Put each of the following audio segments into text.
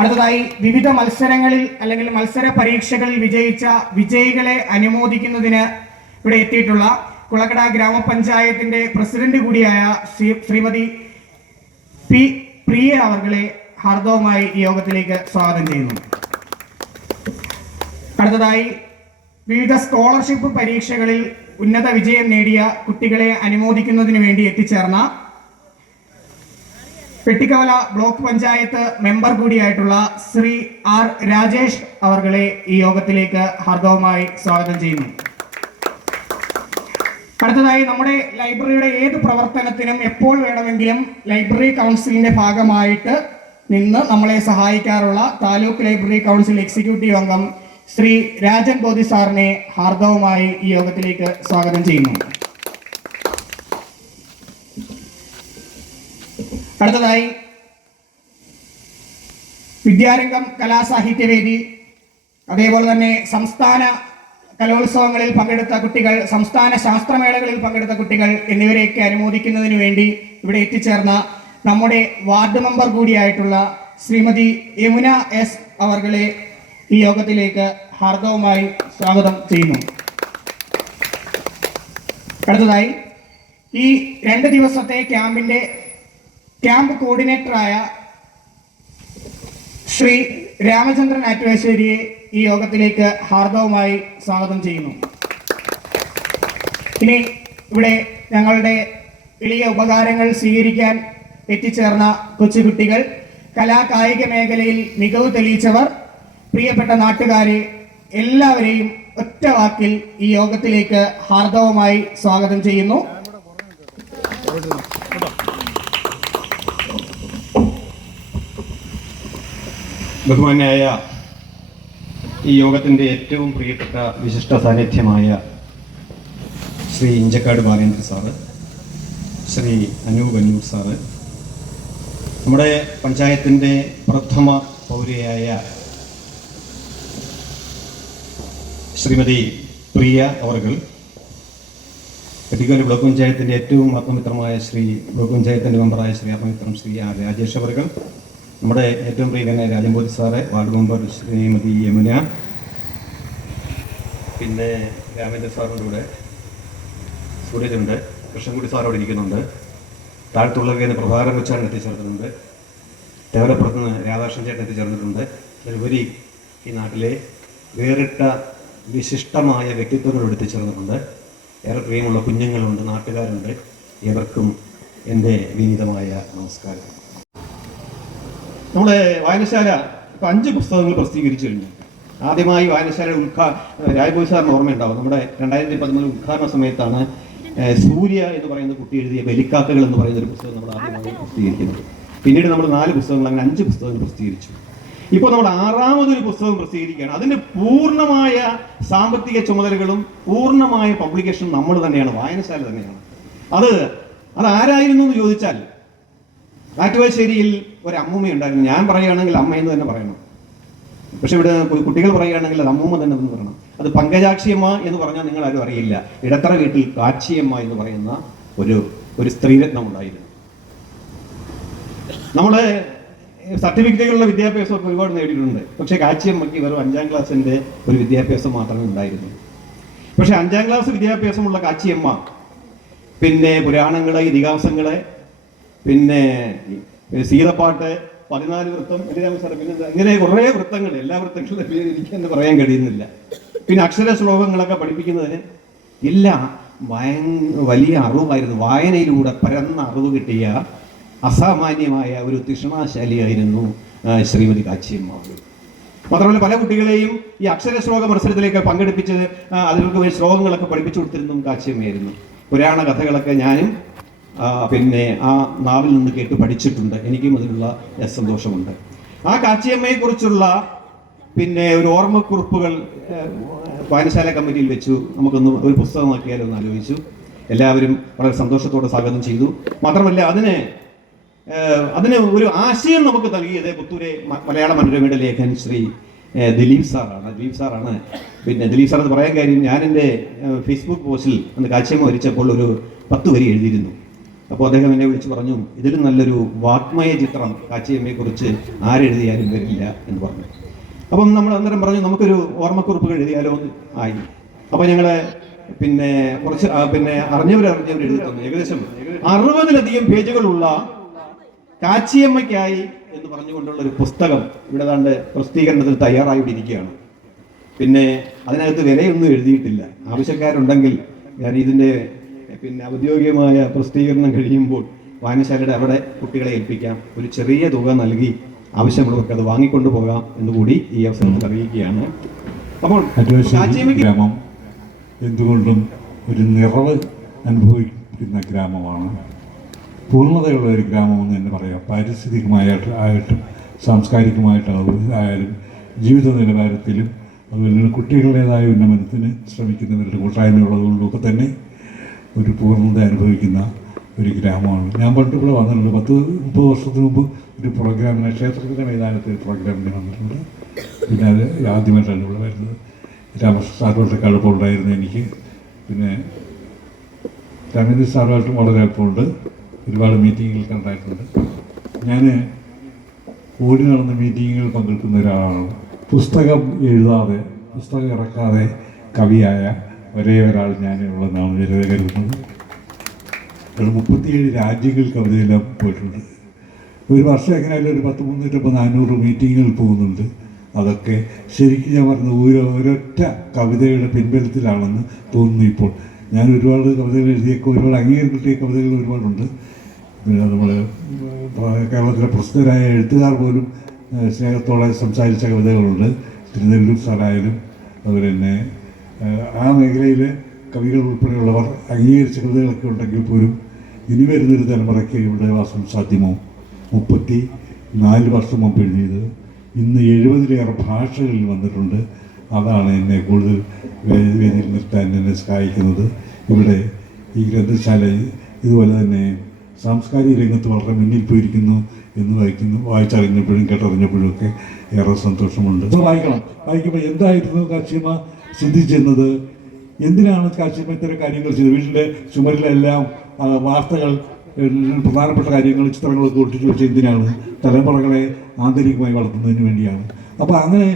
അടുത്തതായി വിവിധ മത്സരങ്ങളിൽ അല്ലെങ്കിൽ മത്സര പരീക്ഷകളിൽ വിജയിച്ച വിജയികളെ അനുമോദിക്കുന്നതിന് ഇവിടെ എത്തിയിട്ടുള്ള കുളക്കട ഗ്രാമപഞ്ചായത്തിന്റെ പ്രസിഡന്റ് കൂടിയായ ശ്രീമതി പി പ്രിയ അവർകളെ ഹാർദവമായി ഈ യോഗത്തിലേക്ക് സ്വാഗതം ചെയ്യുന്നു. അടുത്തതായി വിവിധ സ്കോളർഷിപ്പ് പരീക്ഷകളിൽ ഉന്നത വിജയം നേടിയ കുട്ടികളെ അനുമോദിക്കുന്നതിന് വേണ്ടി എത്തിച്ചേർന്ന പെട്ടിക്കവല ബ്ലോക്ക് പഞ്ചായത്ത് മെമ്പർ കൂടിയായിട്ടുള്ള ശ്രീ ആർ രാജേഷ് അവർകളെ ഈ യോഗത്തിലേക്ക് ഹാർദവമായി സ്വാഗതം ചെയ്യുന്നു. അടുത്തതായി നമ്മുടെ ലൈബ്രറിയുടെ ഏത് പ്രവർത്തനത്തിനും എപ്പോൾ വേണമെങ്കിലും ലൈബ്രറി കൗൺസിലിന്റെ ഭാഗമായിട്ട് നിന്ന് നമ്മളെ സഹായിക്കാറുള്ള താലൂക്ക് ലൈബ്രറി കൗൺസിൽ എക്സിക്യൂട്ടീവ് അംഗം ശ്രീ രാജൻ ബോധി സാറിനെ ഹാർദവമായി ഈ യോഗത്തിലേക്ക് സ്വാഗതം ചെയ്യുന്നു. അടുത്തതായി വിദ്യാരംഗം കലാസാഹിത്യവേദി, അതേപോലെ തന്നെ സംസ്ഥാന കലോത്സവങ്ങളിൽ പങ്കെടുത്ത കുട്ടികൾ, സംസ്ഥാന ശാസ്ത്രമേളകളിൽ പങ്കെടുത്ത കുട്ടികൾ എന്നിവരെയൊക്കെ അനുമോദിക്കുന്നതിന് വേണ്ടി ഇവിടെ എത്തിച്ചേർന്ന നമ്മുടെ വാർഡ് മെമ്പർ കൂടിയായിട്ടുള്ള ശ്രീമതി യമുന എസ് അവർകളെ ഈ യോഗത്തിലേക്ക് ഹാർദവമായി സ്വാഗതം ചെയ്യുന്നു. അടുത്തതായി ഈ 2 ദിവസത്തെ ക്യാമ്പ് കോർഡിനേറ്ററായ ശ്രീ രാമചന്ദ്രൻ ആറ്റുവേശ്ശേരിയെ ഈ യോഗത്തിലേക്ക് ഹാർദവമായി സ്വാഗതം ചെയ്യുന്നു. ഇനി ഇവിടെ ഞങ്ങളുടെ എളിയ ഉപകാരങ്ങൾ സ്വീകരിക്കാൻ എത്തിച്ചേർന്ന കൊച്ചുകുട്ടികൾ, കലാകായിക മേഖലയിൽ മികവ് തെളിയിച്ചവർ, പ്രിയപ്പെട്ട നാട്ടുകാരെ എല്ലാവരെയും ഒറ്റ വാക്കിൽ ഈ യോഗത്തിലേക്ക് ഹാർദവമായി സ്വാഗതം ചെയ്യുന്നു. ബഹുമാന്യായ ഈ യോഗത്തിൻ്റെ ഏറ്റവും പ്രിയപ്പെട്ട വിശിഷ്ട സാന്നിധ്യമായ ശ്രീ ഇഞ്ചക്കാട് ബാലേന്ദ്ര സാറ്, ശ്രീ അനൂപ് അന്നൂർ സാറ്, നമ്മുടെ പഞ്ചായത്തിൻ്റെ പ്രഥമ പൗരയായ ശ്രീമതി പ്രിയ അവർകൾ, പെട്ടിക്കോല ബ്ലോക്ക് പഞ്ചായത്തിൻ്റെ ഏറ്റവും ആത്മമിത്രമായ ബ്ലോക്ക് പഞ്ചായത്തിൻ്റെ മെമ്പറായ ശ്രീ ആത്മമിത്രം ശ്രീ ആർ രാജേഷ് അവർകൾ, നമ്മുടെ ഏറ്റവും പ്രിയങ്കരനായ Rajanbodhi sir, ward member Shrimati Yamuna, പിന്നെ രാമേന്ദ്ര സാറിൻ്റെ കൂടെ സൂര്യജുണ്ട്, കൃഷ്ണൻകുടി സാർ അവിടെ ഇരിക്കുന്നുണ്ട്, താഴത്തുള്ളവരെ നിന്ന് പ്രഭാകരൻ കൊച്ചാൻ എത്തിച്ചേർന്നിട്ടുണ്ട്, തേവരപ്പുറത്ത് നിന്ന് രാധാകൃഷ്ണൻ ചേട്ടൻ എത്തിച്ചേർന്നിട്ടുണ്ട്. അതിലുപരി ഈ നാട്ടിലെ വേറിട്ട വിശിഷ്ടമായ വ്യക്തിത്വങ്ങളോട് എത്തിച്ചേർന്നിട്ടുണ്ട്. ഏറെ പ്രിയമുള്ള കുഞ്ഞുങ്ങളുണ്ട്, നാട്ടുകാരുണ്ട്. ഏവർക്കും എൻ്റെ വിനീതമായ നമസ്കാരം. നമ്മുടെ വായനശാല ഇപ്പം 5 പുസ്തകങ്ങൾ പ്രസിദ്ധീകരിച്ചു കഴിഞ്ഞു. ആദ്യമായി വായനശാലയുടെ രാജബോധി സാറിന് ഓർമ്മയുണ്ടാവും. നമ്മുടെ 2013 ഉദ്ഘാടന സമയത്താണ് സൂര്യ എന്ന് പറയുന്ന കുട്ടി എഴുതിയ ബലിക്കാക്കകൾ എന്ന് പറയുന്ന ഒരു പുസ്തകം നമ്മൾ ആദ്യമായി പ്രസിദ്ധീകരിക്കുന്നത്. പിന്നീട് നമ്മൾ 4 പുസ്തകങ്ങൾ, അങ്ങനെ 5 പുസ്തകങ്ങൾ പ്രസിദ്ധീകരിച്ചു. ഇപ്പോൾ നമ്മൾ 6ാമതൊരു പുസ്തകം പ്രസിദ്ധീകരിക്കുകയാണ്. അതിൻ്റെ പൂർണ്ണമായ സാമ്പത്തിക ചുമതലകളും പൂർണ്ണമായ പബ്ലിക്കേഷനും നമ്മൾ തന്നെയാണ്, വായനശാല തന്നെയാണ്. അത് ആരായിരുന്നു എന്ന് ചോദിച്ചാൽ ആറ്റുവേശ്ശേരിയിൽ ഒരു അമ്മൂമ്മയുണ്ടായിരുന്നു. ഞാൻ പറയുകയാണെങ്കിൽ അമ്മ എന്ന് തന്നെ പറയണം. പക്ഷെ ഇവിടെ കുട്ടികൾ പറയുകയാണെങ്കിൽ അത് അമ്മൂമ്മ തന്നെ എന്ന് പറയണം. അത് പങ്കജാക്ഷിയമ്മ എന്ന് പറഞ്ഞാൽ നിങ്ങൾ ആരും അറിയില്ല. ഇടത്തറ വീട്ടിൽ കാച്ചിയമ്മ എന്ന് പറയുന്ന ഒരു സ്ത്രീരത്നം ഉണ്ടായിരുന്നു. നമ്മുടെ സർട്ടിഫിക്കറ്റുകളുടെ വിദ്യാഭ്യാസമൊക്കെ ഒരുപാട് നേടിയിട്ടുണ്ട്. പക്ഷേ കാച്ചിയമ്മയ്ക്ക് വെറും 5ാം ക്ലാസ്സിൻ്റെ ഒരു വിദ്യാഭ്യാസം മാത്രമേ ഉണ്ടായിരുന്നു. പക്ഷെ 5ാം ക്ലാസ് വിദ്യാഭ്യാസമുള്ള കാച്ചിയമ്മ പിന്നെ പുരാണങ്ങളെ, ഇതിഹാസങ്ങളെ, പിന്നെ സീതപ്പാട്ട്, 14 വൃത്തം, പിന്നെ ഇങ്ങനെ കുറേ വൃത്തങ്ങൾ, എല്ലാ വൃത്തങ്ങളുടെ പേര് എനിക്കെന്ന് പറയാൻ കഴിയുന്നില്ല. പിന്നെ അക്ഷര ശ്ലോകങ്ങളൊക്കെ പഠിപ്പിക്കുന്നതിന് എല്ലാം വലിയ അറിവായിരുന്നു. വായനയിലൂടെ പരന്ന അറിവ് കിട്ടിയ അസാമാന്യമായ ഒരു തൃഷ്ണാശാലിയായിരുന്നു ശ്രീമതി കാച്ചിയമ്മ. മാത്രമല്ല പല കുട്ടികളെയും ഈ അക്ഷര ശ്ലോക മത്സരത്തിലേക്ക് പങ്കെടുപ്പിച്ച് അതിലേക്ക് ശ്ലോകങ്ങളൊക്കെ പഠിപ്പിച്ചു കൊടുത്തിരുന്നതും കാച്ചിയമ്മയായിരുന്നു. പുരാണ കഥകളൊക്കെ ഞാനും പിന്നെ ആ നാവിൽ നിന്ന് കേട്ട് പഠിച്ചിട്ടുണ്ട്. എനിക്കും അതിനുള്ള സന്തോഷമുണ്ട്. ആ കാച്ചിയമ്മയെക്കുറിച്ചുള്ള പിന്നെ ഒരു ഓർമ്മക്കുറിപ്പുകൾ വായനശാല കമ്മിറ്റിയിൽ വെച്ചു. നമുക്കൊന്ന് ഒരു പുസ്തകമാക്കിയാലോ എന്ന് ആലോചിച്ചു. എല്ലാവരും വളരെ സന്തോഷത്തോടെ സ്വാഗതം ചെയ്തു. മാത്രമല്ല അതിന് ഒരു ആശയം നമുക്ക് നൽകിയത് പുത്തൂരെ മലയാള മനോരമയുടെ ലേഖകൻ ശ്രീ ദിലീപ് സാറാണ്. പിന്നെ ദിലീപ് സാർ എന്ന് പറയാൻ കാര്യം, ഞാൻ എൻ്റെ ഫേസ്ബുക്ക് പോസ്റ്റിൽ അന്ന് കാച്ചിയമ്മ മരിച്ചപ്പോൾ ഒരു 10 വരി എഴുതിയിരുന്നു. അപ്പോൾ അദ്ദേഹം എന്നെ വിളിച്ച് പറഞ്ഞു, ഇതിലും നല്ലൊരു വാഗ്മയ ചിത്രം കാച്ചിയമ്മയെ കുറിച്ച് ആരെഴുതിയാലും വരില്ല എന്ന് പറഞ്ഞു. അപ്പം നമ്മൾ അന്നേരം പറഞ്ഞു നമുക്കൊരു ഓർമ്മക്കുറിപ്പ് എഴുതിയാലോ എന്ന് ആയി. അപ്പോൾ ഞങ്ങള് പിന്നെ കുറച്ച് അറിഞ്ഞവർ എഴുതി തന്നു. ഏകദേശം 60-ലധികം പേജുകളുള്ള കാച്ചിയമ്മയ്ക്കായി എന്ന് പറഞ്ഞുകൊണ്ടുള്ള ഒരു പുസ്തകം ഇവിടെ ദാണ്ട് പ്രസിദ്ധീകരണത്തിൽ തയ്യാറായിട്ടിരിക്കുകയാണ്. പിന്നെ അതിനകത്ത് വിലയൊന്നും എഴുതിയിട്ടില്ല. ആവശ്യക്കാരുണ്ടെങ്കിൽ ഞാൻ ഇതിൻ്റെ ഔദ്യോഗികമായ പ്രസിദ്ധീകരണം കഴിയുമ്പോൾ വായനശാലയുടെ അവിടെ കുട്ടികളെ ഏൽപ്പിക്കാം. ഒരു ചെറിയ തുക നൽകി ആവശ്യമുള്ളവർക്ക് അത് വാങ്ങിക്കൊണ്ടു പോകാം എന്നുകൂടി ഈ അവസരത്തിൽ അറിയിക്കുകയാണ്. അപ്പോൾ ഗ്രാമം എന്തുകൊണ്ടും ഒരു നിറവ് അനുഭവിക്കുന്ന ഗ്രാമമാണ്. പൂർണ്ണതയുള്ള ഒരു ഗ്രാമമെന്ന് തന്നെ പറയാം. പാരിസ്ഥിതികമായിട്ടും സാംസ്കാരികമായിട്ടായാലും ജീവിത നിലവാരത്തിലും അതുപോലെ കുട്ടികളുടേതായ ഉന്നമനത്തിന് ശ്രമിക്കുന്നവരുടെ കൂട്ടായ്മയുള്ളതുകൊണ്ടൊക്കെ തന്നെ ഒരു പൂർണ്ണത അനുഭവിക്കുന്ന ഒരു ഗ്രാമമാണ്. ഞാൻ പണ്ട് ഇവിടെ വന്നിട്ടുണ്ട്. 10-30 വർഷത്തിന് മുമ്പ് ഒരു പ്രോഗ്രാമിന് ക്ഷേത്രത്തിൻ്റെ മൈതാനത്ത് ഒരു പ്രോഗ്രാമിന് വന്നിട്ടുണ്ട്. പിന്നെ അത് ആദ്യമായിട്ടാണ് ഇവിടെ വരുന്നത്. രാമകൃഷ്ണ സാറുമായിട്ട് അടുപ്പമുണ്ടായിരുന്നു എനിക്ക്. പിന്നെ രമേന്ദ്ര സാറുമായിട്ടും വളരെ അടുപ്പമുണ്ട്. ഒരുപാട് മീറ്റിങ്ങുകൾ കണ്ടായിട്ടുണ്ട്. ഞാൻ ഓടി നടന്ന മീറ്റിങ്ങുകൾ പങ്കെടുക്കുന്ന ഒരാളാണ്. പുസ്തകം എഴുതാതെ, പുസ്തകം ഇറക്കാതെ കവിയായ ഒരേ ഒരാൾ ഞാനുള്ളതെന്നാണ് ജനത കരുതുന്നത്. 37 രാജ്യങ്ങൾ കവിതയെല്ലാം പോയിട്ടുണ്ട്. ഒരു വർഷം എങ്ങനെയായാലും ഒരു 300-400 മീറ്റിങ്ങുകൾ പോകുന്നുണ്ട്. അതൊക്കെ ശരിക്കും ഞാൻ പറഞ്ഞ ഒരൊറ്റ കവിതയുടെ പിൻബലത്തിലാണെന്ന് തോന്നുന്നു. ഇപ്പോൾ ഞാൻ ഒരുപാട് കവിതകൾ എഴുതിയൊക്കെ ഒരുപാട് അംഗീകാരം കിട്ടിയ കവിതകൾ ഒരുപാടുണ്ട്. പിന്നെ നമ്മൾ കേരളത്തിലെ പ്രസിദ്ധരായ എഴുത്തുകാർ പോലും സ്നേഹത്തോടെ സംസാരിച്ച കവിതകളുണ്ട്. തിരുനെല്ലൂർ സാറായാലും അതുപോലെ തന്നെ ആ മേഖലയിലെ കവികൾ ഉൾപ്പെടെയുള്ളവർ അംഗീകരിച്ച കവിതകളൊക്കെ ഉണ്ടെങ്കിൽ പോലും ഇനി വരുന്നൊരു തലമുറയ്ക്ക് ഇവിടെ വാസം സാധ്യമോ? 34 വർഷം മുമ്പ് എഴുതിയത് ഇന്ന് 70-ലേറെ ഭാഷകളിൽ വന്നിട്ടുണ്ട്. അതാണ് എന്നെ കൂടുതൽ വേദിയിൽ നിർത്താൻ എന്നെ സഹായിക്കുന്നത്. ഇവിടെ ഈ ഗ്രന്ഥശാല ഇതുപോലെ തന്നെ സാംസ്കാരിക രംഗത്ത് വളരെ മുന്നിൽ പോയിരിക്കുന്നു എന്ന് വായിച്ചറിഞ്ഞപ്പോഴും കേട്ടറിഞ്ഞപ്പോഴും ഒക്കെ ഏറെ സന്തോഷമുണ്ട്. വായിക്കുമ്പോൾ എന്തായിരുന്നു കാച്ചിയമ്മ ചിന്തിച്ചിരുന്നത്? എന്തിനാണ് കാച്ചിയമ്മ ഇത്തരം കാര്യങ്ങൾ ചെയ്തത്? വീട്ടിലെ ചുമരിലെല്ലാം വാർത്തകൾ, പ്രധാനപ്പെട്ട കാര്യങ്ങൾ, ചിത്രങ്ങളൊക്കെ ഒട്ടിച്ചു വെച്ച് എന്തിനാണ്? തലമുറകളെ ആന്തരികമായി വളർത്തുന്നതിന് വേണ്ടിയാണ്. അപ്പോൾ അങ്ങനെ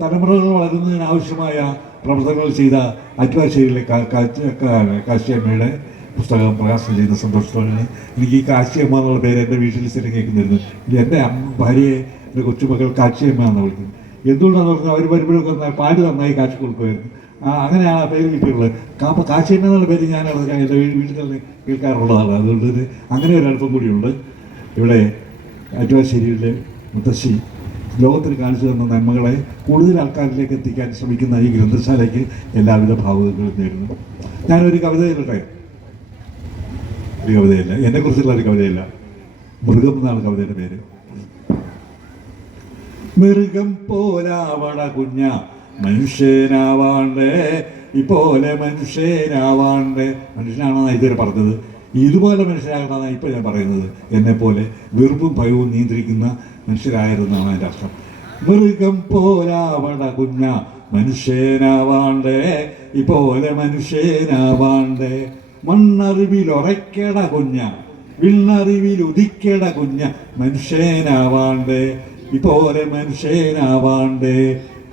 തലമുറകൾ വളരുന്നതിന് ആവശ്യമായ പ്രവർത്തനങ്ങൾ ചെയ്ത ആറ്റുവാശ്ശേരിയിലെ കാച്ചിയമ്മയുടെ പുസ്തകം പ്രകാശനം ചെയ്യുന്ന സന്തോഷത്തോടെയാണ്. എനിക്ക് ഈ കാച്ചിയമ്മ എന്നുള്ള പേര് എൻ്റെ വീട്ടിൽ സ്ഥിരം കേൾക്കുന്നിരുന്നു. എൻ്റെ ഭാര്യയെ എൻ്റെ കൊച്ചുമക്കൾ കാച്ചിയമ്മ എന്ന് വിളിക്കുന്നത്. എന്തുകൊണ്ടാണെന്ന് പറഞ്ഞാൽ അവർ വരുമ്പോഴൊക്കെ പാല് നന്നായി കാച്ചി കൊടുക്കുമായിരുന്നു. അങ്ങനെയാണ് ആ പേര് കിട്ടിയിട്ടുള്ളത്. അപ്പോൾ കാച്ചിയമ്മ എന്നുള്ള പേര് ഞാൻ എൻ്റെ വീട്ടിൽ തന്നെ കേൾക്കാറുള്ളതാണ്. അതുകൊണ്ട് തന്നെ അങ്ങനെ ഒരു അല്പം കൂടിയുണ്ട്. ഇവിടെ ആറ്റുവാശ്ശേരിയിലെ മുത്തശ്ശി ലോകത്തിന് കാണിച്ചു തന്ന നന്മകളെ കൂടുതൽ ആൾക്കാരിലേക്ക് എത്തിക്കാൻ ശ്രമിക്കുന്ന ഈ ഗ്രന്ഥശാലയ്ക്ക് എല്ലാവിധ ഭാവുകങ്ങളും നേരുന്നു. ഞാനൊരു കവിത എഴുതട്ടെ. ഒരു കവിതയല്ല, എന്നെക്കുറിച്ചുള്ള ഒരു കവിതയല്ല. മൃഗം എന്നാണ് കവിതയുടെ പേര്. മൃഗം പോലാവണ കുഞ്ഞ മനുഷ്യനാവാണ്ടേ, ഇപ്പോലെ മനുഷ്യനാവാണ്ടേ. മനുഷ്യനാണെന്നാണ് ഇതുവരെ പറഞ്ഞത്. ഇതുപോലെ മനുഷ്യരാകണമെന്നാണ് ഇപ്പോൾ ഞാൻ പറയുന്നത്. എന്നെപ്പോലെ വെറുപ്പും ഭയവും നിയന്ത്രിക്കുന്ന മനുഷ്യരായിരുന്നാണ് അതിൻ്റെ അർത്ഥം. മൃഗം പോലാവണ കുഞ്ഞ മനുഷ്യനാവാണ്ടേ, ഇപ്പോലെ മനുഷ്യനാവാണ്ടേ. മണ്ണറിവിൽ ഉറയ്ക്കട കുഞ്ഞ, വിണ്ണറിവിൽ ഉദിക്കട കുഞ്ഞ മനുഷ്യനാവാണ്ടേ, ഇപ്പോലെ മനുഷ്യനാവാണ്ടേ.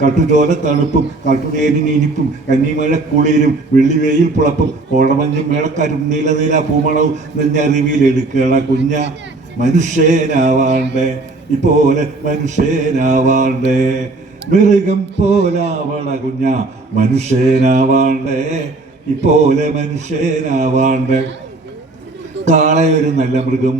കട്ടുചോല തണുപ്പും കട്ടുനേരിനിനിപ്പും കന്നിമഴ കുളിരും വെള്ളിവെയിൽ പുളപ്പും കോടമഞ്ഞും മേളക്കാരും നീല പൂമണവും നെഞ്ഞറിവിലെടുക്കണ കുഞ്ഞ മനുഷ്യനാവാണ്ടേ, ഇപ്പോലെ മനുഷ്യനാവാണ്ടേ. മൃഗം പോലാവണ കുഞ്ഞ മനുഷ്യനാവാണ്ടേ, ഇപ്പോലെ മനുഷ്യനാവാണ്ടേ. കാളയൊരു നല്ല മൃഗം,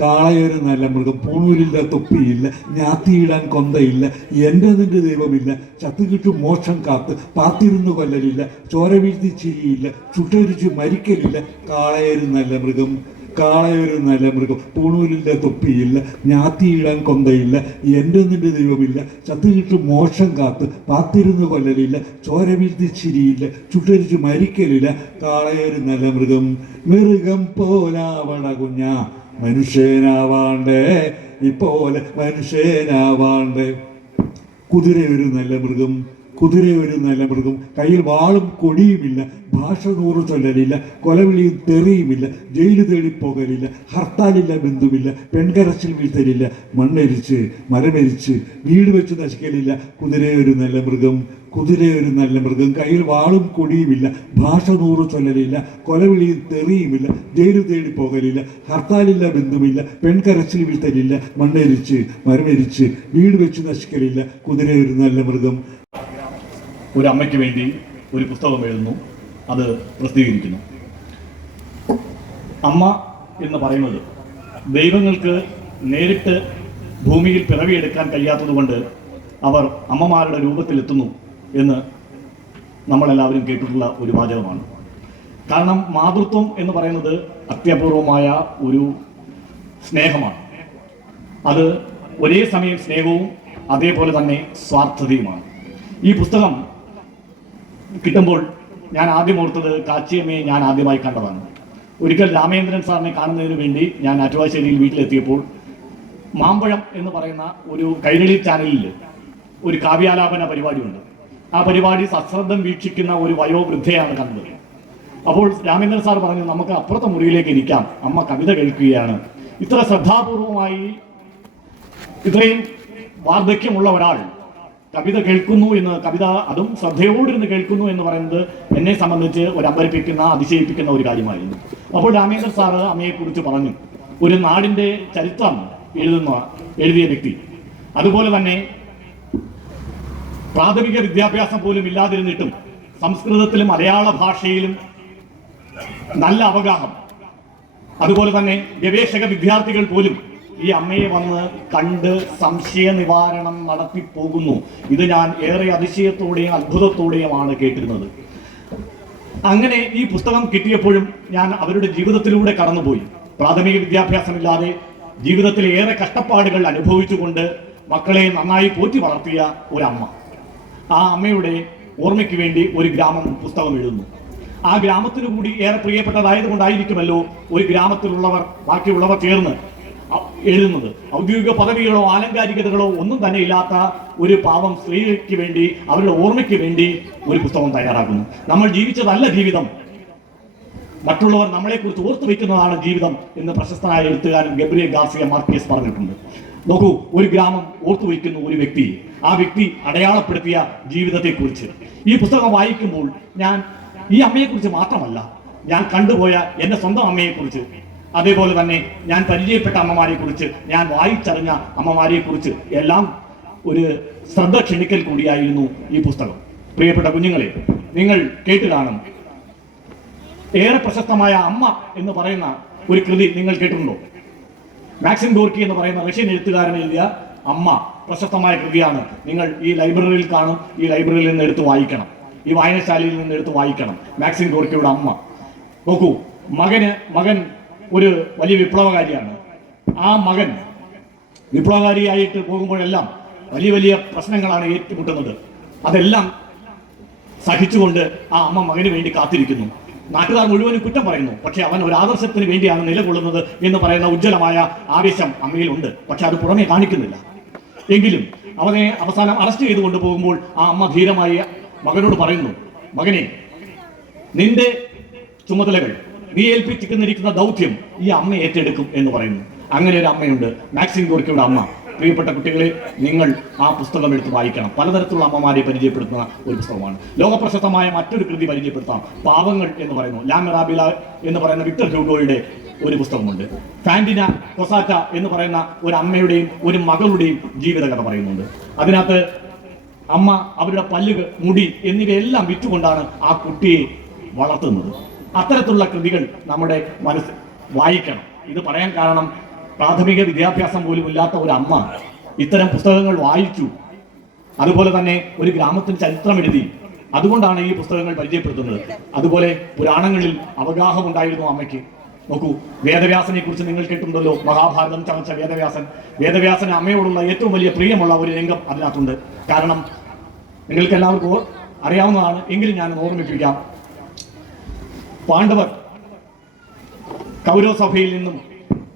കാളയൊരു നല്ല മൃഗം. പൂണൂരില്ല, തൊപ്പിയില്ല, ഞാത്തിയിടാൻ കൊന്തയില്ല, എൻ്റെ നിന്റെ ദൈവമില്ല. ചത്തുകിട്ടും മോക്ഷം കാത്ത് പാത്തിരുന്നു കൊല്ലലില്ല, ചോര വീഴ്ത്തി ചിരിയില്ല, ചുട്ടരിച്ച് മരിക്കലില്ല. കാളയൊരു നല്ല മൃഗം, കാളയൊരു നല്ല മൃഗം. പൂണൂരില്ല, തൊപ്പിയില്ല, ഞാത്തിയിടാൻ കൊന്തയില്ല, എൻ്റെ നിന്റെ ദൈവമില്ല. ചത്തുകിട്ടും മോക്ഷം കാത്ത് പാത്തിരുന്നു കൊല്ലലില്ല, ചോര വീഴ്ത്തി ചിരിയില്ല, ചുട്ടരിച്ച് മരിക്കലില്ല. കാളയൊരു നല്ല മൃഗം. മൃഗം പോലാവണ കുഞ്ഞ മനുഷ്യനാവാണ്ടേ, ഇപ്പോലെ മനുഷ്യനാവാണ്ടേ. കുതിരയൊരു നല്ല മൃഗം, കുതിര ഒരു നല്ല മൃഗം, കയ്യിൽ വാളും കൊടിയുമില്ല, ഭാഷ നൂറ് ചൊല്ലലില്ല, കൊലവിളിയും തെറിയുമില്ല, ജയില് തേടി പോകലില്ല, ഹർത്താലില്ല, ബന്ധുമില്ല, പെൺകരച്ചിൽ വീഴ്ത്തലില്ല, മണ്ണെരിച്ച് മരമെരിച്ച് വീട് വെച്ച് നശിക്കലില്ല. കുതിരയൊരു നല്ല മൃഗം, കുതിരയൊരു നല്ല മൃഗം, കയ്യിൽ വാളും കൊടിയുമില്ല, ഭാഷ നൂറ് ചൊല്ലലില്ല, കൊലവിളിയും തെറിയുമില്ല, ജയില് തേടി പോകലില്ല, ഹർത്താലില്ല, ബന്ധുമില്ല, പെൺകരച്ചിൽ വീഴ്ത്തലില്ല, മണ്ണെരിച്ച് മരമെരിച്ച് വീട് വെച്ച് നശിക്കലില്ല. കുതിരയൊരു നല്ല മൃഗം. ഒരു അമ്മയ്ക്ക് വേണ്ടി ഒരു പുസ്തകം എഴുതുന്നു, അത് പ്രസിദ്ധീകരിക്കുന്നു. അമ്മ എന്ന് പറയുന്നത് ദൈവങ്ങൾക്ക് നേരിട്ട് ഭൂമിയിൽ പിറവിയെടുക്കാൻ കഴിയാത്തതുകൊണ്ട് അവർ അമ്മമാരുടെ രൂപത്തിലെത്തുന്നു എന്ന് നമ്മളെല്ലാവരും കേട്ടിട്ടുള്ള ഒരു വാചകമാണ്. കാരണം മാതൃത്വം എന്ന് പറയുന്നത് അത്യപൂർവമായ ഒരു സ്നേഹമാണ്. അത് ഒരേ സമയം സ്നേഹവും അതേപോലെ തന്നെ സ്വാർത്ഥതയുമാണ്. ഈ പുസ്തകം കിട്ടുമ്പോൾ ഞാൻ ആദ്യം ഓർത്തത് കാച്ചിയമ്മയെ ഞാൻ ആദ്യമായി കണ്ടതാണ്. ഒരിക്കൽ രാമേന്ദ്രൻ സാറിനെ കാണുന്നതിന് വേണ്ടി ഞാൻ ആറ്റുവാശ്ശേരിയിൽ വീട്ടിലെത്തിയപ്പോൾ മാമ്പഴം എന്ന് പറയുന്ന ഒരു കൈരളി ചാനലിൽ ഒരു കാവ്യാലാപന പരിപാടിയുണ്ട്. ആ പരിപാടി സശ്രദ്ധം വീക്ഷിക്കുന്ന ഒരു വയോവൃദ്ധയാണ് കണ്ടത്. അപ്പോൾ രാമേന്ദ്രൻ സാർ പറഞ്ഞു, നമുക്ക് അപ്പുറത്തെ മുറിയിലേക്ക് ഇരിക്കാം, അമ്മ കവിത കേൾക്കുകയാണ്. ഇത്ര ശ്രദ്ധാപൂർവമായി ഇത്രയും വാർദ്ധക്യമുള്ള ഒരാൾ കവിത കേൾക്കുന്നു എന്ന്, കവിത അതും ശ്രദ്ധയോടിരുന്ന് കേൾക്കുന്നു എന്ന് പറയുന്നത് എന്നെ സംബന്ധിച്ച് ഒരു അമ്പരിപ്പിക്കുന്ന അതിശയിപ്പിക്കുന്ന ഒരു കാര്യമായിരുന്നു. അപ്പോൾ രാമേന്ദ്രൻ സാറ് അമ്മയെക്കുറിച്ച് പറഞ്ഞു, ഒരു നാടിൻ്റെ ചരിത്രം എഴുതിയ വ്യക്തി, അതുപോലെ തന്നെ പ്രാഥമിക വിദ്യാഭ്യാസം പോലും ഇല്ലാതിരുന്നിട്ടും സംസ്കൃതത്തിലും മലയാള ഭാഷയിലും നല്ല അവഗാഹം, അതുപോലെ തന്നെ ഗവേഷക വിദ്യാർത്ഥികൾ പോലും ഈ അമ്മയെ വന്ന് കണ്ട് സംശയ നിവാരണം നടത്തി പോകുന്നു. ഇത് ഞാൻ ഏറെ അതിശയത്തോടെയും അത്ഭുതത്തോടെയുമാണ് കേട്ടിരുന്നത്. അങ്ങനെ ഈ പുസ്തകം കിട്ടിയപ്പോഴും ഞാൻ അവരുടെ ജീവിതത്തിലൂടെ കടന്നുപോയി. പ്രാഥമിക വിദ്യാഭ്യാസമില്ലാതെ ജീവിതത്തിൽ ഏറെ കഷ്ടപ്പാടുകൾ അനുഭവിച്ചുകൊണ്ട് മക്കളെ നന്നായി പോറ്റി വളർത്തിയ ഒരമ്മ. ആ അമ്മയുടെ ഓർമ്മയ്ക്ക് വേണ്ടി ഒരു ഗ്രാമം പുസ്തകം എഴുതുന്നു. ആ ഗ്രാമത്തിനു കൂടി ഏറെ പ്രിയപ്പെട്ടതായത് കൊണ്ടായിരിക്കുമല്ലോ ഒരു ഗ്രാമത്തിലുള്ളവർ ബാക്കിയുള്ളവർ ചേർന്ന് എഴുതുന്നത്. ഔദ്യോഗിക പദവികളോ ആലങ്കാരികതകളോ ഒന്നും തന്നെ ഇല്ലാത്ത ഒരു പാവം സ്ത്രീക്ക് വേണ്ടി, അവരുടെ ഓർമ്മയ്ക്ക് വേണ്ടി ഒരു പുസ്തകം തയ്യാറാക്കുന്നു. നമ്മൾ ജീവിച്ചതല്ല ജീവിതം, മറ്റുള്ളവർ നമ്മളെക്കുറിച്ച് ഓർത്തു വയ്ക്കുന്നതാണ് ജീവിതം എന്ന് പ്രശസ്തനായ എഴുത്തുകാരൻ ഗബ്രിയേൽ ഗാർസിയ മാർക്കേസ് പറഞ്ഞിട്ടുണ്ട്. നോക്കൂ, ഒരു ഗ്രാമം ഓർത്തു വയ്ക്കുന്നു ഒരു വ്യക്തി, ആ വ്യക്തി അടയാളപ്പെടുത്തിയ ജീവിതത്തെക്കുറിച്ച്. ഈ പുസ്തകം വായിക്കുമ്പോൾ ഞാൻ ഈ അമ്മയെക്കുറിച്ച് മാത്രമല്ല, ഞാൻ കണ്ടുപോയ എൻ്റെ സ്വന്തം അമ്മയെക്കുറിച്ച്, അതേപോലെ തന്നെ ഞാൻ പരിചയപ്പെട്ട അമ്മമാരെക്കുറിച്ച്, ഞാൻ വായിച്ചറിഞ്ഞ അമ്മമാരെക്കുറിച്ച് എല്ലാം ഒരു ശ്രദ്ധ ക്ഷണിക്കൽ കൂടിയായിരുന്നു ഈ പുസ്തകം. പ്രിയപ്പെട്ട കുഞ്ഞുങ്ങളെ, നിങ്ങൾ കേട്ട് കാണും, ഏറെ പ്രശസ്തമായ അമ്മ എന്ന് പറയുന്ന ഒരു കൃതി നിങ്ങൾ കേട്ടിട്ടുണ്ടോ? മാക്സിം ഗോർക്കി എന്ന് പറയുന്ന റഷ്യൻ എഴുത്തുകാരൻ എഴുതിയ അമ്മ പ്രശസ്തമായ കൃതിയാണ്. നിങ്ങൾ ഈ ലൈബ്രറിയിൽ കാണും, ഈ ലൈബ്രറിയിൽ നിന്ന് എടുത്ത് വായിക്കണം, ഈ വായനശാലയിൽ നിന്ന് എടുത്ത് വായിക്കണം. മാക്സിം ഗോർക്കിയുടെ അമ്മ. നോക്കൂ, മകൻ ഒരു വലിയ വിപ്ലവകാരിയാണ്. ആ മകൻ വിപ്ലവകാരിയായിട്ട് പോകുമ്പോഴെല്ലാം വലിയ വലിയ പ്രശ്നങ്ങളാണ് ഏറ്റുമുട്ടുന്നത്. അതെല്ലാം സഹിച്ചുകൊണ്ട് ആ അമ്മ മകന് വേണ്ടി കാത്തിരിക്കുന്നു. നാട്ടുകാർ മുഴുവനും കുറ്റം പറയുന്നു, പക്ഷെ അവൻ ഒരു ആദർശത്തിന് വേണ്ടിയാണ് നിലകൊള്ളുന്നത് എന്ന് പറയുന്ന ഉജ്ജ്വലമായ ആവേശം അമ്മയിലുണ്ട്. പക്ഷെ അത് പുറമെ കാണിക്കുന്നില്ല. എങ്കിലും അവനെ അവസാനം അറസ്റ്റ് ചെയ്ത് കൊണ്ടുപോകുമ്പോൾ ആ അമ്മ ധീരമായി മകനോട് പറയുന്നു, മകനെ, നിന്റെ ചുമതലകൾ, നീ ഏൽപ്പിച്ചിരിക്കുന്ന ദൗത്യം ഈ അമ്മ ഏറ്റെടുക്കും എന്ന് പറയുന്നു. അങ്ങനെ ഒരു അമ്മയുണ്ട്, മാക്സിം ഗോർക്കിയുടെ അമ്മ. പ്രിയപ്പെട്ട കുട്ടികളെ, നിങ്ങൾ ആ പുസ്തകം എടുത്ത് വായിക്കണം. പലതരത്തിലുള്ള അമ്മമാരെ പരിചയപ്പെടുത്തുന്ന ഒരു പുസ്തകമാണ്. ലോകപ്രശസ്തമായ മറ്റൊരു കൃതി പരിചയപ്പെടുത്താം, പാവങ്ങൾ എന്ന് പറയുന്നു. ലാ മിറാബില എന്ന് പറയുന്ന വിക്ടർ ഹ്യൂഗോയുടെ ഒരു പുസ്തകമുണ്ട്. ഫാന്റിന കൊസാറ്റ എന്ന് പറയുന്ന ഒരു അമ്മയുടെയും ഒരു മകളുടെയും ജീവിതകഥ പറയുന്നുണ്ട്. അതിനകത്ത് അമ്മ അവരുടെ പല്ലുകൾ, മുടി എന്നിവയെല്ലാം വിറ്റുകൊണ്ടാണ് ആ കുട്ടിയെ വളർത്തുന്നത്. അത്തരത്തിലുള്ള കൃതികൾ നമ്മുടെ മനസ്സ് വായിക്കണം. ഇത് പറയാൻ കാരണം, പ്രാഥമിക വിദ്യാഭ്യാസം പോലും ഇല്ലാത്ത ഒരു അമ്മ ഇത്തരം പുസ്തകങ്ങൾ വായിച്ചു. അതുപോലെ തന്നെ ഒരു ഗ്രാമത്തിന് ചരിത്രം എഴുതി. അതുകൊണ്ടാണ് ഈ പുസ്തകങ്ങൾ പരിചയപ്പെടുത്തുന്നത്. അതുപോലെ പുരാണങ്ങളിൽ അവഗാഹം ഉണ്ടായിരുന്നു അമ്മയ്ക്ക്. നോക്കൂ, വേദവ്യാസനെ കുറിച്ച് നിങ്ങൾ കേട്ടിട്ടുണ്ടല്ലോ. മഹാഭാരതം ചമച്ച വേദവ്യാസന് അമ്മയോടുള്ള ഏറ്റവും വലിയ പ്രിയമുള്ള ഒരു രംഗം അതിനകത്തുണ്ട്. കാരണം നിങ്ങൾക്ക് എല്ലാവർക്കും അറിയാവുന്നതാണ്, എങ്കിലും ഞാൻ ഓർമ്മിപ്പിക്കാം. പാണ്ഡവർ കൗരവ സഭയിൽ നിന്നും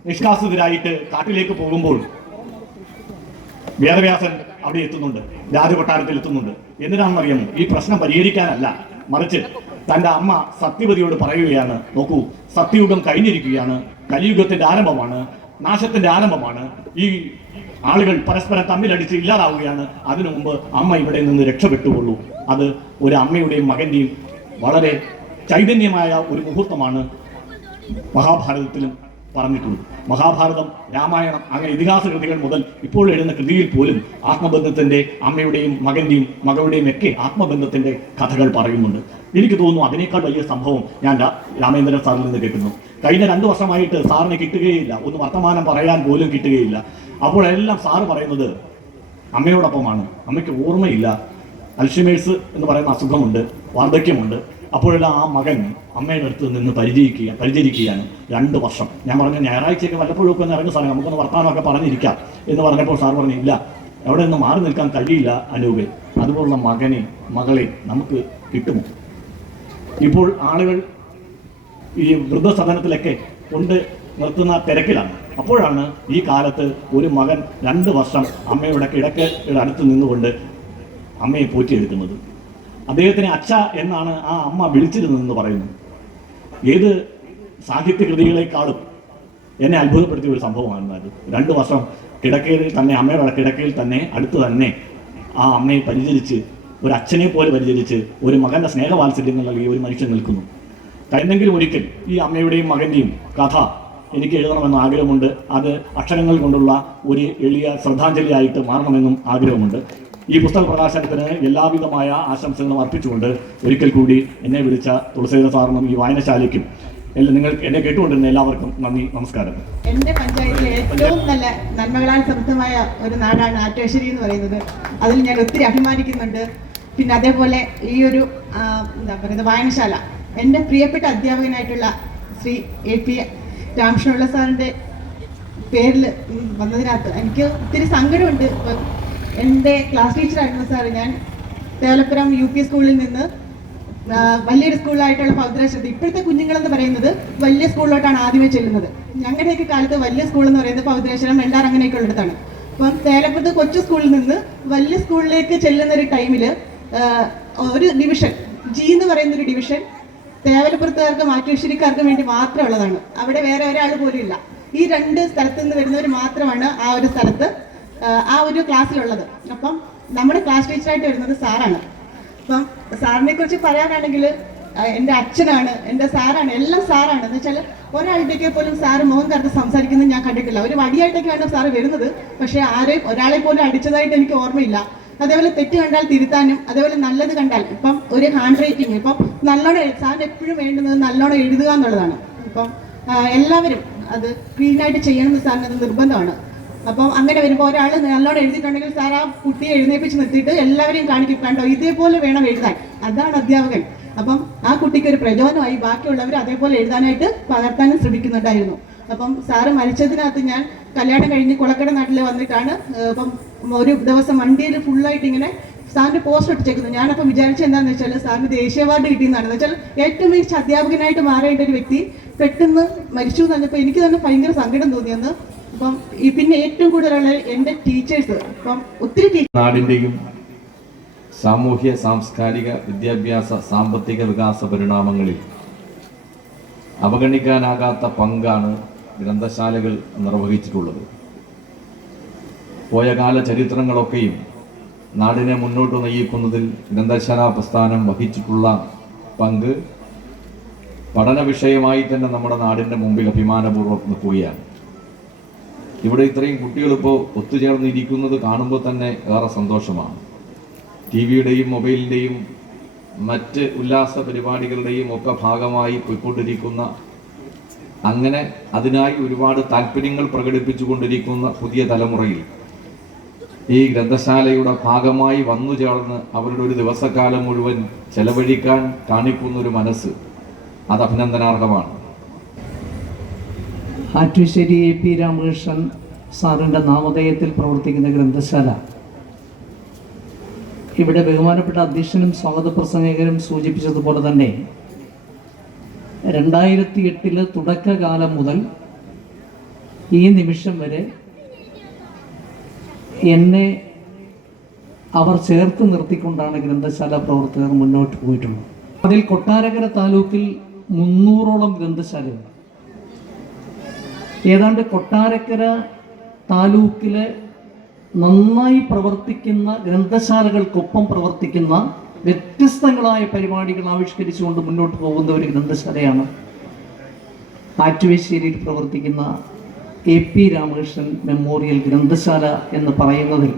നിഷ്കാസിതരായിട്ട് കാട്ടിലേക്ക് പോകുമ്പോൾ വേദവ്യാസൻ അവിടെ എത്തുന്നുണ്ട്, രാജകൊട്ടാരത്തിൽ എത്തുന്നുണ്ട്. എന്തിനാണെന്നറിയാമോ? ഈ പ്രശ്നം പരിഹരിക്കാനല്ല, മറിച്ച് തൻ്റെ അമ്മ സത്യവതിയോട് പറയുകയാണ്, നോക്കൂ, സത്യയുഗം കഴിഞ്ഞിരിക്കുകയാണ്, കലിയുഗത്തിന്റെ ആരംഭമാണ്, നാശത്തിന്റെ ആരംഭമാണ്, ഈ ആളുകൾ പരസ്പരം തമ്മിലടിച്ച് ഇല്ലാതാവുകയാണ്. അതിനു മുമ്പ് അമ്മ ഇവിടെ നിന്ന് രക്ഷപ്പെട്ടുകൊള്ളൂ. അത് ഒരു അമ്മയുടെയും മകന്റെയും വളരെ ചൈതന്യമായ ഒരു മുഹൂർത്തമാണ് മഹാഭാരതത്തിലും പറഞ്ഞിട്ടുണ്ട്. മഹാഭാരതം, രാമായണം, അങ്ങനെ ഇതിഹാസ കൃതികൾ മുതൽ ഇപ്പോൾ എഴുതുന്ന കൃതിയിൽ പോലും ആത്മബന്ധത്തിന്റെ, അമ്മയുടെയും മകന്റെയും മകളുടെയും ഒക്കെ ആത്മബന്ധത്തിന്റെ കഥകൾ പറയുന്നുണ്ട്. എനിക്ക് തോന്നുന്നു അതിനേക്കാൾ വലിയ സംഭവം ഞാൻ രാമേന്ദ്രൻ സാറിൽ നിന്ന് കേൾക്കുന്നു. കഴിഞ്ഞ 2 വർഷമായിട്ട് സാറിന് കിട്ടുകയില്ല, ഒന്ന് വർത്തമാനം പറയാൻ പോലും കിട്ടുകയില്ല. അപ്പോഴെല്ലാം സാറ് പറയുന്നത് അമ്മയോടൊപ്പമാണ്. അമ്മയ്ക്ക് ഓർമ്മയില്ല, അൽഷിമേഴ്സ് എന്ന് പറയുന്ന അസുഖമുണ്ട്, വാർദ്ധക്യമുണ്ട്. അപ്പോഴെല്ലാം ആ മകൻ അമ്മയുടെ അടുത്ത് നിന്ന് പരിചരിക്കുകയാണ് 2 വർഷം. ഞാൻ പറഞ്ഞു, ഞായറാഴ്ചയൊക്കെ വല്ലപ്പോഴും ഒക്കെ ഒന്ന് ഇറങ്ങുന്ന സാറേ, നമുക്കൊന്ന് വർത്തമാനമൊക്കെ പറഞ്ഞിരിക്കാം എന്ന് പറഞ്ഞപ്പോൾ സാർ പറഞ്ഞു, ഇല്ല, അവിടെ നിന്ന് മാറി നിൽക്കാൻ കഴിയില്ല അനൂപേ, അതുപോലുള്ള മകളെ നമുക്ക് കിട്ടുമോ? ഇപ്പോൾ ആളുകൾ ഈ വൃദ്ധസദനത്തിലൊക്കെ കൊണ്ട് നിർത്തുന്ന തിരക്കിലാണ്. അപ്പോഴാണ് ഈ കാലത്ത് ഒരു മകൻ 2 വർഷം അമ്മയുടെ കിടക്കയുടെ അടുത്ത് നിന്നുകൊണ്ട് അമ്മയെ പോറ്റിയെടുക്കുന്നത്. അദ്ദേഹത്തിനെ അച്ഛ എന്നാണ് ആ അമ്മ വിളിച്ചിരുന്നതെന്ന് പറയുന്നു. ഏത് സാഹിത്യകൃതികളെക്കാളും എന്നെ അത്ഭുതപ്പെടുത്തിയ ഒരു സംഭവമാണ് അത്. 2 വർഷം കിടക്കയിൽ തന്നെ, അമ്മയുടെ കിടക്കയിൽ തന്നെ, അടുത്ത് തന്നെ ആ അമ്മയെ പരിചരിച്ച്, ഒരു അച്ഛനെ പോലെ പരിചരിച്ച്, ഒരു മകന്റെ സ്നേഹവാത്സല്യങ്ങൾ നൽകി ഒരു മനുഷ്യൻ നിൽക്കുന്നു. എന്തെങ്കിലും ഒരിക്കൽ ഈ അമ്മയുടെയും മകന്റെയും കഥ എനിക്ക് എഴുതണമെന്ന് ആഗ്രഹമുണ്ട്. അത് അക്ഷരങ്ങൾ കൊണ്ടുള്ള ഒരു എളിയ ശ്രദ്ധാഞ്ജലിയായിട്ട് മാറണമെന്നും ആഗ്രഹമുണ്ട്. ഈ പുസ്തക പ്രകാശനത്തിന് എല്ലാവിധമായ ആശംസകളും അർപ്പിച്ചുകൊണ്ട് ഒരിക്കൽ കൂടി എന്നെ വിളിച്ച തുളസീധര സാറിനും ഈ വായനശാലയ്ക്കും നിങ്ങൾ എന്നെ കേട്ടുകൊണ്ടിരുന്ന എല്ലാവർക്കും നന്ദി, നമസ്കാരം. എൻ്റെ പഞ്ചായത്തിലെ ഏറ്റവും നല്ല നന്മകളാൽ സമൃദ്ധമായ ഒരു നാടാണ് ആറ്റുശ്ശേരി എന്ന് പറയുന്നത്. അതിൽ ഞാൻ ഒത്തിരി അഭിമാനിക്കുന്നുണ്ട്. പിന്നെ അതേപോലെ ഈ ഒരു എന്താ പറയുന്നത് വായനശാല എൻ്റെ പ്രിയപ്പെട്ട അധ്യാപകനായിട്ടുള്ള ശ്രീ AP രാമകൃഷ്ണപിള്ള സാറിൻ്റെ പേരിൽ വന്നതിനകത്ത് എനിക്ക് ഒത്തിരി സങ്കടമുണ്ട്. എൻ്റെ ക്ലാസ് ടീച്ചറായിരുന്നു സാറ്. ഞാൻ തേവലപ്പുരം UP സ്കൂളിൽ നിന്ന് വലിയൊരു സ്കൂളായിട്ടുള്ള പൗദ്രാശ്രദ്ധ, ഇപ്പോഴത്തെ കുഞ്ഞുങ്ങളെന്ന് പറയുന്നത് വലിയ സ്കൂളിലോട്ടാണ് ആദ്യമേ ചെല്ലുന്നത്. ഞങ്ങളുടെയൊക്കെ കാലത്ത് വലിയ സ്കൂൾ എന്ന് പറയുന്നത് പൗദ്രാശ്രം, വെള്ളാർ അങ്ങനെയൊക്കെ ഉള്ളിടത്താണ്. അപ്പം തേലപ്പുറത്ത് കൊച്ചു സ്കൂളിൽ നിന്ന് വലിയ സ്കൂളിലേക്ക് ചെല്ലുന്ന ഒരു ടൈമിൽ ഒരു ഡിവിഷൻ G എന്ന് പറയുന്നൊരു ഡിവിഷൻ തേവലപ്പുറത്തുകാർക്കും ആറ്റുശ്ശേരിക്കാർക്കും വേണ്ടി മാത്രമുള്ളതാണ്. അവിടെ വേറെ ഒരാൾ പോലും ഇല്ല. ഈ 2 സ്ഥലത്ത് നിന്ന് വരുന്നവർ മാത്രമാണ് ആ ഒരു സ്ഥലത്ത് ആ ഒരു ക്ലാസ്സിലുള്ളത്. അപ്പം നമ്മുടെ ക്ലാസ് ടീച്ചറായിട്ട് വരുന്നത് സാറാണ്. അപ്പം സാറിനെ കുറിച്ച് പറയാനാണെങ്കിൽ എൻ്റെ അച്ഛനാണ്, എൻ്റെ സാറാണ്, എല്ലാം സാറാണ്. എന്ന് വെച്ചാൽ ഒരാളുടെയൊക്കെ പോലും സാറ് മുഖം കറുത്ത് സംസാരിക്കുന്നത് ഞാൻ കണ്ടിട്ടില്ല. ഒരു വടിയായിട്ടൊക്കെയാണ് സാറ് വരുന്നത്, പക്ഷേ ഒരാളെ പോലും അടിച്ചതായിട്ട് എനിക്ക് ഓർമ്മയില്ല. അതേപോലെ തെറ്റ് കണ്ടാൽ തിരുത്താനും, അതേപോലെ നല്ലത് കണ്ടാൽ, ഇപ്പം ഒരു ഹാൻഡ് റൈറ്റിങ്, ഇപ്പം നല്ലോണം സാറിന് എപ്പോഴും വേണ്ടുന്നത് നല്ലോണം എഴുതുക എന്നുള്ളതാണ്. ഇപ്പം എല്ലാവരും അത് ക്ലീനായിട്ട് ചെയ്യണമെന്ന് സാറിന് അത് നിർബന്ധമാണ്. അപ്പം അങ്ങനെ വരുമ്പോൾ ഒരാൾ നല്ലോണം എഴുതിയിട്ടുണ്ടെങ്കിൽ സാർ ആ കുട്ടിയെ എഴുന്നേപ്പിച്ച് നിർത്തിയിട്ട് എല്ലാവരെയും കാണിക്കും, കണ്ടോ ഇതേപോലെ വേണം എഴുതാൻ, അതാണ് അധ്യാപകൻ. അപ്പം ആ കുട്ടിക്ക് ഒരു പ്രചോദനമായി ബാക്കിയുള്ളവർ അതേപോലെ എഴുതാനായിട്ട് പകർത്താനും ശ്രമിക്കുന്നുണ്ടായിരുന്നു. അപ്പം സാറ് മരിച്ചതിനകത്ത് ഞാൻ കല്യാണം കഴിഞ്ഞ് കുളക്കട നാട്ടിൽ വന്നിട്ടാണ് അപ്പം ഒരു ദിവസം വണ്ടിയിൽ ഫുള്ളായിട്ട് ഇങ്ങനെ സാറിൻ്റെ പോസ്റ്റ് ഒട്ടിച്ചേക്കുന്നു. ഞാനപ്പം വിചാരിച്ചത് എന്താണെന്ന് വെച്ചാൽ സാറിന് ദേശീയ അവാർഡ് കിട്ടിയെന്നാണെന്ന് വെച്ചാൽ ഏറ്റവും മികച്ച അധ്യാപകനായിട്ട് മാറേണ്ട ഒരു വ്യക്തി പെട്ടെന്ന് മരിച്ചു എന്ന് പറഞ്ഞപ്പോൾ എനിക്ക് തന്നെ ഭയങ്കര സങ്കടം തോന്നിയെന്ന്. അപ്പം പിന്നെ ഏറ്റവും കൂടുതലുള്ള എൻ്റെ ടീച്ചേഴ്സ്, ഇപ്പം ഒത്തിരി നാടിൻ്റെയും സാമൂഹ്യ സാംസ്കാരിക വിദ്യാഭ്യാസ സാമ്പത്തിക വികാസ പരിണാമങ്ങളിൽ അവഗണിക്കാനാകാത്ത പങ്കാണ് ഗ്രന്ഥശാലകൾ നിർവഹിച്ചിട്ടുള്ളത്. പോയകാല ചരിത്രങ്ങളൊക്കെയും നാടിനെ മുന്നോട്ട് നയിക്കുന്നതിൽ ഗ്രന്ഥശാല പ്രസ്ഥാനം വഹിച്ചിട്ടുള്ള പങ്ക് പഠന വിഷയമായി തന്നെ നമ്മുടെ നാടിൻ്റെ മുമ്പിൽ അഭിമാനപൂർവ്വം നിൽക്കുകയാണ്. ഇവിടെ ഇത്രയും കുട്ടികളിപ്പോൾ ഒത്തുചേർന്നിരിക്കുന്നത് കാണുമ്പോൾ തന്നെ ഏറെ സന്തോഷമാണ്. TV-യുടെയും മൊബൈലിൻ്റെയും മറ്റ് ഉല്ലാസ പരിപാടികളുടെയും ഒക്കെ ഭാഗമായി പോയിക്കൊണ്ടിരിക്കുന്ന, അങ്ങനെ അതിനായി ഒരുപാട് താല്പര്യങ്ങൾ പ്രകടിപ്പിച്ചുകൊണ്ടിരിക്കുന്ന പുതിയ തലമുറയിൽ ഈ ഗ്രന്ഥശാലയുടെ ഭാഗമായി വന്നു ചേർന്ന് അവരുടെ ഒരു ദിവസക്കാലം മുഴുവൻ ചെലവഴിക്കാൻ കാണിക്കുന്നൊരു മനസ്സ്, അത് അഭിനന്ദനാർഹമാണ്. ആറ്റുശ്ശേരി AP രാമകൃഷ്ണൻ സാറിൻ്റെ നാമധേയത്തിൽ പ്രവർത്തിക്കുന്ന ഗ്രന്ഥശാല ഇവിടെ ബഹുമാനപ്പെട്ട അധ്യക്ഷനും സ്വാഗത പ്രസംഗകരും സൂചിപ്പിച്ചതുപോലെ തന്നെ 2008 തുടക്കകാലം മുതൽ ഈ നിമിഷം വരെ എന്നെ അവർ ചേർത്ത് നിർത്തിക്കൊണ്ടാണ് ഗ്രന്ഥശാല പ്രവർത്തകർ മുന്നോട്ട് പോയിട്ടുള്ളത്. അതിൽ കൊട്ടാരക്കര താലൂക്കിൽ 300ഓളം ഗ്രന്ഥശാലയുണ്ട്. ഏതാണ്ട് കൊട്ടാരക്കര താലൂക്കിലെ നന്നായി പ്രവർത്തിക്കുന്ന ഗ്രന്ഥശാലകൾക്കൊപ്പം പ്രവർത്തിക്കുന്ന വ്യത്യസ്തങ്ങളായ പരിപാടികൾ ആവിഷ്കരിച്ചുകൊണ്ട് മുന്നോട്ട് പോകുന്ന ഒരു ഗ്രന്ഥശാലയാണ് ആറ്റുവേശ്ശേരിയിൽ പ്രവർത്തിക്കുന്ന AP രാമകൃഷ്ണൻ മെമ്മോറിയൽ ഗ്രന്ഥശാല എന്ന് പറയുന്നതിൽ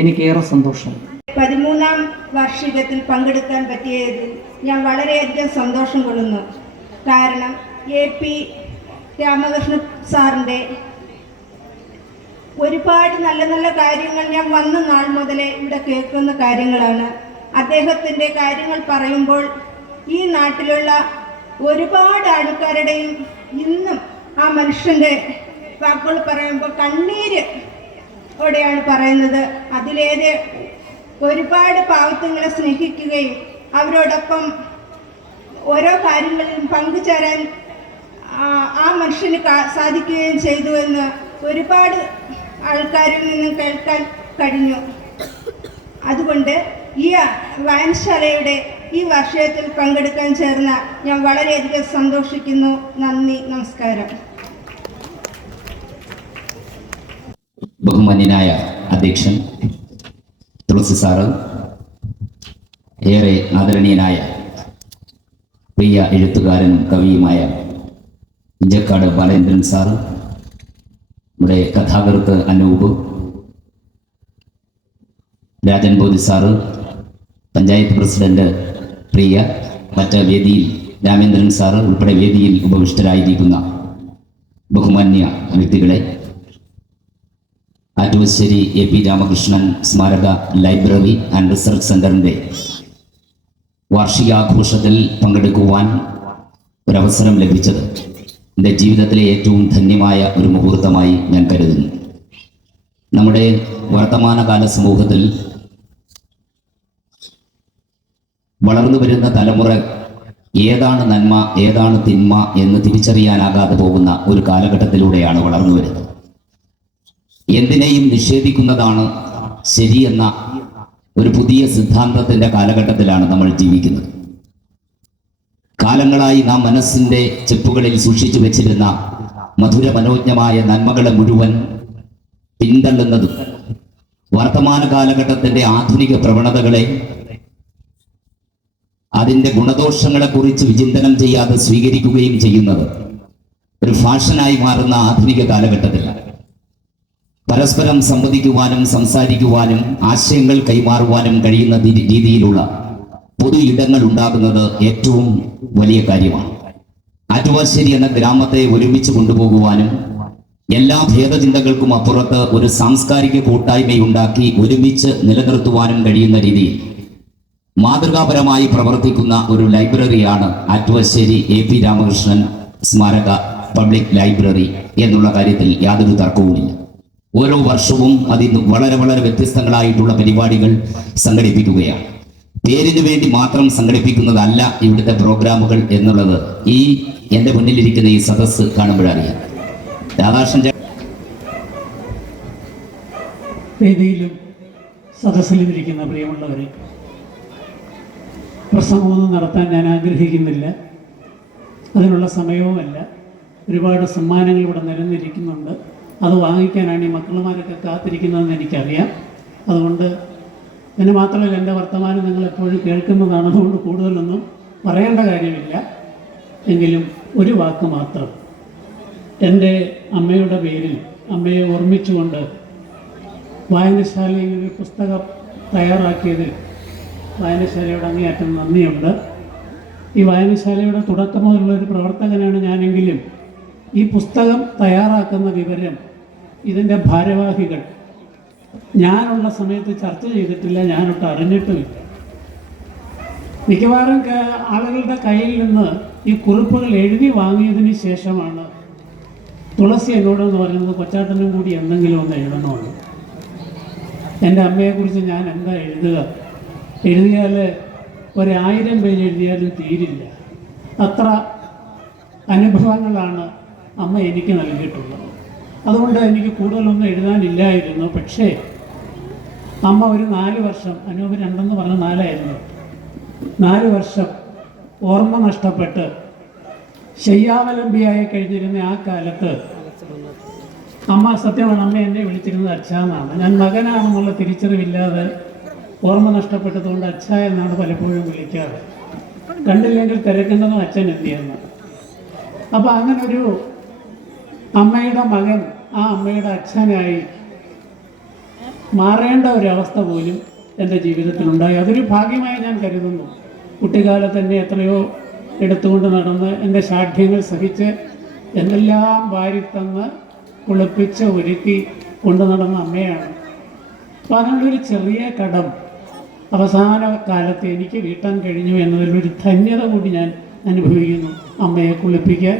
എനിക്കേറെ സന്തോഷമുണ്ട്. 13ാം വാർഷികത്തിൽ പങ്കെടുക്കാൻ പറ്റിയതിൽ ഞാൻ വളരെയധികം സന്തോഷം കൊള്ളുന്നു. കാരണം AP രാമകൃഷ്ണൻ സാറിൻ്റെ ഒരുപാട് നല്ല നല്ല കാര്യങ്ങൾ ഞാൻ വന്ന നാൾ മുതലേ ഇവിടെ കേൾക്കുന്ന കാര്യങ്ങളാണ്. അദ്ദേഹത്തിൻ്റെ കാര്യങ്ങൾ പറയുമ്പോൾ ഈ നാട്ടിലുള്ള ഒരുപാട് ആൾക്കാരുടെയും ഇന്നും ആ മനുഷ്യൻ്റെ വാക്കുകൾ പറയുമ്പോൾ കണ്ണീര് ഓടെയാണ് പറയുന്നത്. അതിലേറെ ഒരുപാട് പാവത്തുങ്ങളെ സ്നേഹിക്കുകയും അവരോടൊപ്പം ഓരോ കാര്യങ്ങളിലും പങ്കുചേരാൻ ആ മനുഷ്യന് സാധിക്കുകയും ചെയ്തു എന്ന് ഒരുപാട് ആൾക്കാരിൽ നിന്നും കേൾക്കാൻ കഴിഞ്ഞു. അതുകൊണ്ട് ഈ വായനശാലയുടെ ഈ വർഷത്തിൽ പങ്കെടുക്കാൻ ചേർന്ന ഞാൻ വളരെയധികം സന്തോഷിക്കുന്നു. നന്ദി, നമസ്കാരം. ബഹുമാന്യനായ അധ്യക്ഷൻ തുളസി സാറ്, ഏറെ ആദരണീയനായ പ്രിയ എഴുത്തുകാരനും കവിയുമായ ഇഞ്ചക്കാട് ബാലേന്ദ്രൻ സാറ്, നമ്മുടെ കഥാകൃത്ത് അനൂപ്, രാജൻ ബോധി സാറ്, പഞ്ചായത്ത് പ്രസിഡന്റ് പ്രിയ, മറ്റ് വേദിയിൽ രാമേന്ദ്രൻ സാറ് ഉൾപ്പെടെ വേദിയിൽ ഉപവിഷ്ടരായിരിക്കുന്ന ബഹുമാന്യ വ്യക്തികളെ, ആറ്റുവശ്ശേരി AP രാമകൃഷ്ണൻ സ്മാരക ലൈബ്രറി ആൻഡ് റിസർച്ച് സെന്ററിൻ്റെ വാർഷികാഘോഷത്തിൽ പങ്കെടുക്കുവാൻ ഒരവസരം ലഭിച്ചത് എൻ്റെ ജീവിതത്തിലെ ഏറ്റവും ധന്യമായ ഒരു മുഹൂർത്തമായി ഞാൻ കരുതുന്നു. നമ്മുടെ വർത്തമാനകാല സമൂഹത്തിൽ വളർന്നു വരുന്ന തലമുറ ഏതാണ് നന്മ ഏതാണ് തിന്മ എന്ന് തിരിച്ചറിയാനാകാതെ പോകുന്ന ഒരു കാലഘട്ടത്തിലൂടെയാണ് വളർന്നു വരുന്നത്. എന്തിനേയും നിഷേധിക്കുന്നതാണ് ശരിയെന്ന ഒരു പുതിയ സിദ്ധാന്തത്തിന്റെ കാലഘട്ടത്തിലാണ് നമ്മൾ ജീവിക്കുന്നത്. കാലങ്ങളായി നാം മനസ്സിന്റെ ചെപ്പുകളിൽ സൂക്ഷിച്ചു വെച്ചിരുന്ന മധുര മനോജ്ഞമായ നന്മകളെ മുഴുവൻ പിന്തള്ളുന്നതും വർത്തമാന കാലഘട്ടത്തിന്റെ ആധുനിക പ്രവണതകളെ അതിന്റെ ഗുണദോഷങ്ങളെ കുറിച്ച് വിചിന്തനം ചെയ്യാതെ സ്വീകരിക്കുകയും ചെയ്യുന്നത് ഒരു ഫാഷനായി മാറുന്ന ആധുനിക കാലഘട്ടത്തിൽ പരസ്പരം സംവദിക്കുവാനും സംസാരിക്കുവാനും ആശയങ്ങൾ കൈമാറുവാനും കഴിയുന്ന രീതിയിലുള്ള പൊതു ഇടങ്ങൾ ഉണ്ടാകുന്നത് ഏറ്റവും വലിയ കാര്യമാണ്. ആറ്റുവാശ്ശേരി എന്ന ഗ്രാമത്തെ ഒരുമിച്ച് കൊണ്ടുപോകുവാനും എല്ലാ ഭേദചിന്തകൾക്കും അപ്പുറത്ത് ഒരു സാംസ്കാരിക കൂട്ടായ്മയുണ്ടാക്കി ഒരുമിച്ച് നിലനിർത്തുവാനും കഴിയുന്ന രീതിയിൽ മാതൃകാപരമായി പ്രവർത്തിക്കുന്ന ഒരു ലൈബ്രറിയാണ് ആറ്റുവശ്ശേരി AP രാമകൃഷ്ണൻ സ്മാരക പബ്ലിക് ലൈബ്രറി എന്നുള്ള കാര്യത്തിൽ യാതൊരു തർക്കവുമില്ല. ഓരോ വർഷവും അതിന് വളരെ വളരെ വ്യത്യസ്തങ്ങളായിട്ടുള്ള പരിപാടികൾ സംഘടിപ്പിക്കുകയാണ്. പേരിന് വേണ്ടി മാത്രം സംഘടിപ്പിക്കുന്നതല്ല ഇവിടുത്തെ പ്രോഗ്രാമുകൾ എന്നുള്ളത് ഈ എൻ്റെ മുന്നിലിരിക്കുന്ന ഈ സദസ്സ് കാണുമ്പോഴറിയാം. രാധാകൃഷ്ണൻ വേദിയിലും സദസ്സിലും ഇരിക്കുന്ന പ്രിയമുള്ളവരെ, പ്രസംഗമൊന്നും നടത്താൻ ഞാൻ ആഗ്രഹിക്കുന്നില്ല, അതിനുള്ള സമയവുമല്ല. ഒരുപാട് സമ്മാനങ്ങൾ ഇവിടെ നിരന്നിരിക്കുന്നുണ്ട്. അത് വാങ്ങിക്കാനാണ് ഈ മക്കളുമാരൊക്കെ കാത്തിരിക്കുന്നതെന്ന് എനിക്കറിയാം. അതുകൊണ്ട് എന്നെ മാത്രമല്ല, എൻ്റെ വർത്തമാനം നിങ്ങൾ എപ്പോഴും കേൾക്കുന്നതാണ്. അതുകൊണ്ട് കൂടുതലൊന്നും പറയേണ്ട കാര്യമില്ല. എങ്കിലും ഒരു വാക്ക് മാത്രം. എൻ്റെ അമ്മയുടെ പേരിൽ അമ്മയെ ഓർമ്മിച്ചുകൊണ്ട് വായനശാലയിൽ ഒരു പുസ്തകം തയ്യാറാക്കിയതിൽ വായനശാലയുടെ അങ്ങേയറ്റം നന്ദിയുണ്ട്. ഈ വായനശാലയുടെ തുടക്കം മുതലുള്ളൊരു പ്രവർത്തകനാണ് ഞാനെങ്കിലും ഈ പുസ്തകം തയ്യാറാക്കുന്ന വിവരം ഇതിൻ്റെ ഭാരവാഹികൾ ഞാനുള്ള സമയത്ത് ചർച്ച ചെയ്തിട്ടില്ല, ഞാനൊട്ട് അറിഞ്ഞിട്ടുമില്ല. മിക്കവാറും ആളുകളുടെ കയ്യിൽ നിന്ന് ഈ കുറിപ്പുകൾ എഴുതി വാങ്ങിയതിന് ശേഷമാണ് തുളസി എന്നോടെന്ന് പറയുന്നത്, കൊച്ചാട്ടനും കൂടി എന്തെങ്കിലും ഒന്ന് എഴുതണമെന്ന്. എൻ്റെ അമ്മയെക്കുറിച്ച് ഞാൻ എന്താ എഴുതിയാൽ 1000 പേജ് എഴുതിയാലും തീരില്ല. അത്ര അനുഭവങ്ങളാണ് അമ്മ എനിക്ക് നൽകിയിട്ടുള്ളത്. അതുകൊണ്ട് എനിക്ക് കൂടുതലൊന്നും എഴുതാനില്ലായിരുന്നു. പക്ഷേ അമ്മ ഒരു 4 വർഷം, അനൂപ് 2 പറഞ്ഞ 4 4 വർഷം ഓർമ്മ നഷ്ടപ്പെട്ട് ശയ്യാവലംബിയായി കഴിഞ്ഞിരുന്ന ആ കാലത്ത് അമ്മ, സത്യമാണ്, അമ്മ എന്നെ വിളിച്ചിരുന്നത് അച്ഛ എന്നാണ്. ഞാൻ മകനാണെന്നുള്ള തിരിച്ചറിവില്ലാതെ ഓർമ്മ നഷ്ടപ്പെട്ടതുകൊണ്ട് അച്ഛ എന്നാണ് പലപ്പോഴും വിളിക്കാറ്. കണ്ടില്ലെങ്കിൽ തിരക്കേണ്ടതും അച്ഛൻ എന്തിയെന്ന്. അപ്പോൾ അങ്ങനൊരു അമ്മയുടെ മകൻ ആ അമ്മയുടെ അച്ഛനായി മാറേണ്ട ഒരവസ്ഥ പോലും എൻ്റെ ജീവിതത്തിലുണ്ടായി. അതൊരു ഭാഗ്യമായി ഞാൻ കരുതുന്നു. കുട്ടിക്കാലത്ത് എന്നെ എത്രയോ എടുത്തുകൊണ്ട് നടന്ന് എൻ്റെ ശാഠ്യങ്ങൾ സഹിച്ച് എന്തെല്ലാം വാരിത്തന്ന് കുളിപ്പിച്ച് ഒരുക്കി കൊണ്ടു നടന്ന അമ്മയാണ്. അപ്പോൾ അതിനുള്ളൊരു ചെറിയ കടം അവസാന കാലത്ത് എനിക്ക് വീട്ടാൻ കഴിഞ്ഞു എന്നതിലൊരു ധന്യത കൂടി ഞാൻ അനുഭവിക്കുന്നു. അമ്മയെ കുളിപ്പിക്കാൻ,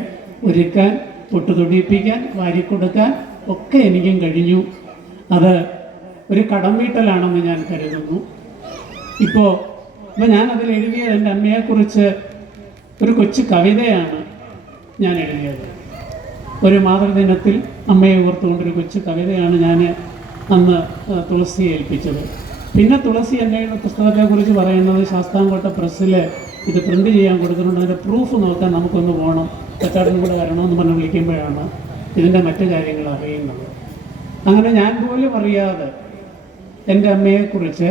ഒരുക്കാൻ, പൊട്ടുതൊടിയിപ്പിക്കാൻ, വാരിക്കൊടുക്കാൻ ഒക്കെ എനിക്കും കഴിഞ്ഞു. അത് ഒരു കടം വീട്ടലാണെന്ന് ഞാൻ കരുതുന്നു. ഇപ്പോൾ ഞാനതിൽ എഴുതിയത് എൻ്റെ അമ്മയെക്കുറിച്ച് ഒരു കൊച്ചു കവിതയാണ് ഞാൻ എഴുതിയത്. ഒരു മാതൃദിനത്തിൽ അമ്മയെ ഓർത്തുകൊണ്ടൊരു കൊച്ചു കവിതയാണ് ഞാൻ അന്ന് തുളസിയെ ഏൽപ്പിച്ചത്. പിന്നെ തുളസി എൻ്റെ പുസ്തകത്തെക്കുറിച്ച് പറയുന്നത് ശാസ്താംകോട്ട പ്രസ്സിൽ ഇത് പ്രിൻ്റ് ചെയ്യാൻ കൊടുത്തിട്ടുണ്ട്. അതിൻ്റെ പ്രൂഫ് നോക്കാൻ നമുക്കൊന്ന് പോകണം, കച്ചാടനും കൂടെ വരണമെന്ന് പറഞ്ഞ് വിളിക്കുമ്പോഴാണ് ഇതിൻ്റെ മറ്റു കാര്യങ്ങൾ അറിയുന്നത്. അങ്ങനെ ഞാൻ പോലും അറിയാതെ എൻ്റെ അമ്മയെക്കുറിച്ച്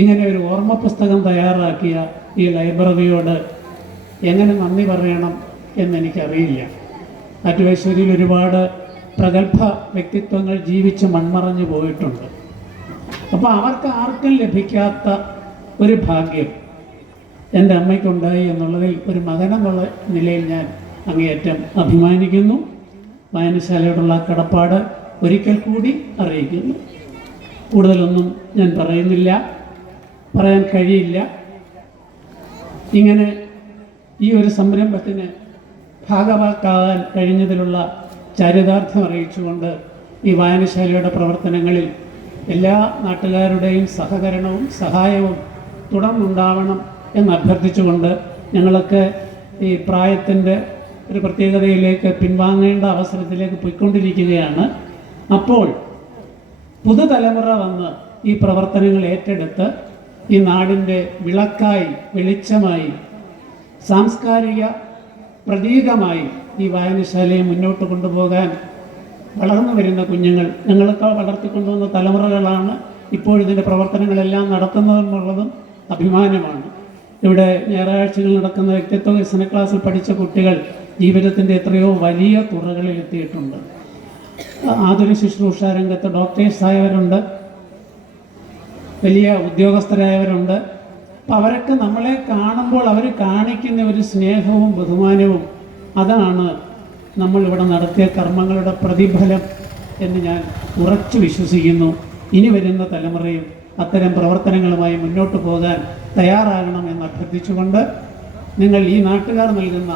ഇങ്ങനെ ഒരു ഓർമ്മ പുസ്തകം തയ്യാറാക്കിയ ഈ ലൈബ്രറിയോട് എങ്ങനെ നന്ദി പറയണം എന്നെനിക്കറിയില്ല. ആറ്റുവേശ്വരിയിൽ ഒരുപാട് പ്രഗത്ഭ വ്യക്തിത്വങ്ങൾ ജീവിച്ച് മൺമറഞ്ഞു പോയിട്ടുണ്ട്. അപ്പോൾ അവർക്ക് ആർക്കും ലഭിക്കാത്ത ഒരു ഭാഗ്യം എൻ്റെ അമ്മയ്ക്കുണ്ടായി എന്നുള്ളതിൽ ഒരു മകനെന്നുള്ള നിലയിൽ ഞാൻ അങ്ങേയറ്റം അഭിമാനിക്കുന്നു. വായനശാലയോടുള്ള കടപ്പാട് ഒരിക്കൽ കൂടി അറിയിക്കുന്നു. കൂടുതലൊന്നും ഞാൻ പറയുന്നില്ല, പറയാൻ കഴിയില്ല. ഇങ്ങനെ ഈ ഒരു സംരംഭത്തിന് ഭാഗവാക്കാകാൻ കഴിഞ്ഞതിലുള്ള ചാരിതാർത്ഥ്യം അറിയിച്ചുകൊണ്ട് ഈ വായനശാലയുടെ പ്രവർത്തനങ്ങളിൽ എല്ലാ നാട്ടുകാരുടെയും സഹകരണവും സഹായവും തുടർന്നുണ്ടാവണം എന്ന് അഭ്യർത്ഥിച്ചുകൊണ്ട് ഞങ്ങളൊക്കെ ഈ പ്രായത്തിൻ്റെ ഒരു പ്രത്യേകതയിലേക്ക് പിൻവാങ്ങേണ്ട അവസരത്തിലേക്ക് പോയിക്കൊണ്ടിരിക്കുകയാണ്. അപ്പോൾ പുതുതലമുറ വന്ന് ഈ പ്രവർത്തനങ്ങൾ ഏറ്റെടുത്ത് ഈ നാടിൻ്റെ വിളക്കായി, വെളിച്ചമായി, സാംസ്കാരിക പ്രതീകമായി ഈ വായനശാലയെ മുന്നോട്ട് കൊണ്ടുപോകാൻ വളർന്നു വരുന്ന കുഞ്ഞുങ്ങൾ, ഞങ്ങളൊക്കെ വളർത്തിക്കൊണ്ടുവന്ന തലമുറകളാണ് ഇപ്പോഴിതിൻ്റെ പ്രവർത്തനങ്ങളെല്ലാം നടത്തുന്നതെന്നുള്ളതും അഭിമാനമാണ്. ഇവിടെ ഞായറാഴ്ചകൾ നടക്കുന്ന വ്യക്തിത്വ വികസന ക്ലാസ്സിൽ പഠിച്ച കുട്ടികൾ ജീവിതത്തിൻ്റെ എത്രയോ വലിയ തുറകളിൽ എത്തിയിട്ടുണ്ട്. ആതുര ശുശ്രൂഷ രംഗത്ത് ഡോക്ടേഴ്സായവരുണ്ട്, വലിയ ഉദ്യോഗസ്ഥരായവരുണ്ട്. അപ്പം അവരൊക്കെ നമ്മളെ കാണുമ്പോൾ അവർ കാണിക്കുന്ന ഒരു സ്നേഹവും ബഹുമാനവും, അതാണ് നമ്മളിവിടെ നടത്തിയ കർമ്മങ്ങളുടെ പ്രതിഫലം എന്ന് ഞാൻ ഉറച്ചു വിശ്വസിക്കുന്നു. ഇനി വരുന്ന തലമുറയും അത്തരം പ്രവർത്തനങ്ങളുമായി മുന്നോട്ട് പോകാൻ തയ്യാറാകണമെന്ന് അഭ്യർത്ഥിച്ചുകൊണ്ട് നിങ്ങൾ ഈ നാട്ടുകാർ നൽകുന്ന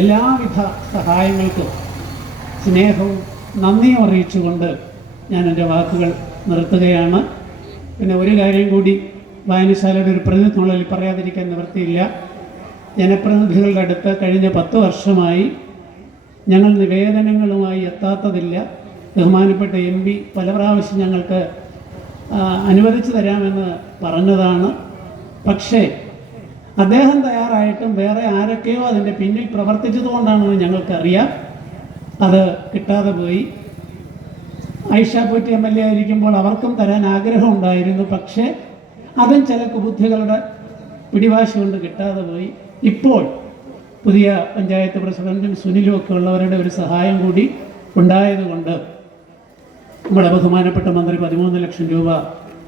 എല്ലാവിധ സഹായങ്ങൾക്കും സ്നേഹവും നന്ദിയും അറിയിച്ചുകൊണ്ട് ഞാൻ എൻ്റെ വാക്കുകൾ നിർത്തുകയാണ്. പിന്നെ ഒരു കാര്യം കൂടി വായനശാലയുടെ ഒരു പ്രതിനിധികളിൽ പറയാതിരിക്കാൻ നിവൃത്തിയില്ല. ജനപ്രതിനിധികളുടെ അടുത്ത് കഴിഞ്ഞ 10 വർഷമായി ഞങ്ങൾ നിവേദനങ്ങളുമായി എത്താത്തതില്ല. ബഹുമാനപ്പെട്ട MP പല പ്രാവശ്യം ഞങ്ങൾക്ക് അനുവദിച്ചു തരാമെന്ന് പറഞ്ഞതാണ്. പക്ഷേ അദ്ദേഹം തയ്യാറായിട്ടും വേറെ ആരൊക്കെയോ അതിൻ്റെ പിന്നിൽ പ്രവർത്തിച്ചതുകൊണ്ടാണെന്ന് ഞങ്ങൾക്കറിയാം. അത് കിട്ടാതെ പോയി. ഐഷ പോറ്റി MLA ആയിരിക്കുമ്പോൾ അവർക്കും തരാൻ ആഗ്രഹമുണ്ടായിരുന്നു. പക്ഷേ അതും ചില കുബുദ്ധികളുടെ പിടിവാശി കൊണ്ട് കിട്ടാതെ പോയി. ഇപ്പോൾ പുതിയ പഞ്ചായത്ത് പ്രസിഡന്റും സുനിലും ഒക്കെ ഉള്ളവരുടെ ഒരു സഹായം കൂടി ഉണ്ടായതുകൊണ്ട് നമ്മുടെ ബഹുമാനപ്പെട്ട മന്ത്രി 13 ലക്ഷം രൂപ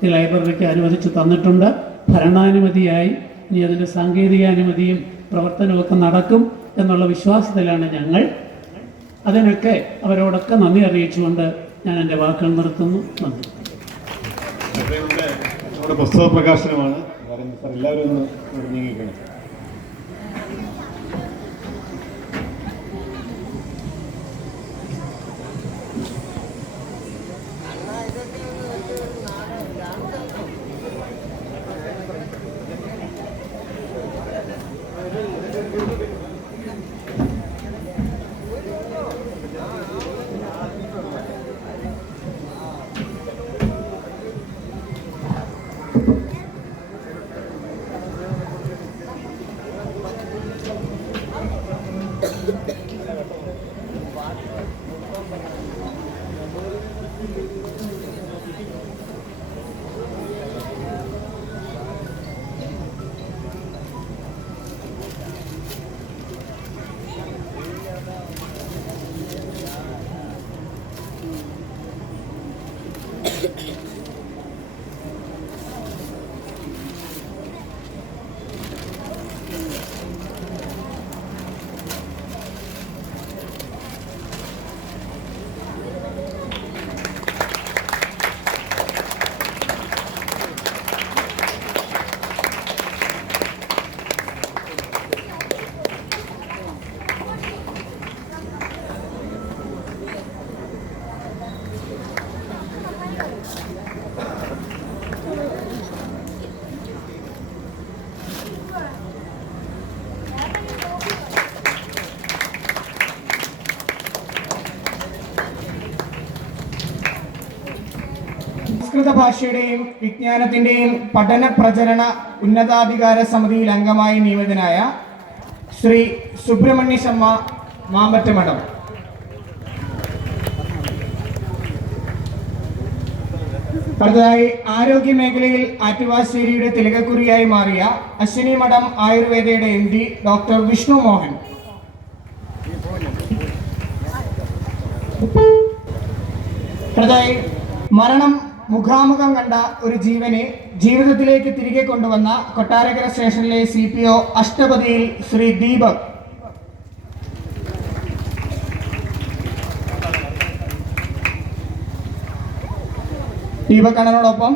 ഈ ലൈബ്രറിക്ക് അനുവദിച്ച് തന്നിട്ടുണ്ട്. ഭരണാനുമതിയായി ഇനി അതിൻ്റെ സാങ്കേതികാനുമതിയും പ്രവർത്തനമൊക്കെ നടക്കും എന്നുള്ള വിശ്വാസത്തിലാണ് ഞങ്ങൾ. അതിനൊക്കെ അവരോടൊക്കെ നന്ദി അറിയിച്ചുകൊണ്ട് ഞാൻ എൻ്റെ വാക്കുകൾ നിർത്തുന്നു. നന്ദി. നമ്മുടെ പുസ്തക പ്രകാശനമാണ്. എല്ലാവരും ഒന്ന് നീങ്ങിക്കണം. സംസ്കൃത ഭാഷയുടെയും വിജ്ഞാനത്തിന്റെയും പഠന പ്രചരണ ഉന്നതാധികാര സമിതിയിൽ അംഗമായി നിയമിതനായ ശ്രീ സുബ്രഹ്മണ്യ ശർമ്മ മാമ്പറ്റ മഠം. അടുത്തതായി ആരോഗ്യ മേഖലയിൽ ആറ്റുവാശ്ശേരിയുടെ തിലകക്കുറിയായി മാറിയ അശ്വിനി മഠം ആയുർവേദയുടെ MD ഡോക്ടർ വിഷ്ണു മോഹൻ. അടുത്തതായി മരണം മുഖാമുഖം കണ്ട ഒരു ജീവനെ ജീവിതത്തിലേക്ക് തിരികെ കൊണ്ടുവന്ന കൊട്ടാരക്കര സ്റ്റേഷനിലെ CPO അഷ്ടപതിയിൽ ശ്രീ ദീപക്. ദീപക് അണ്ണനോടൊപ്പം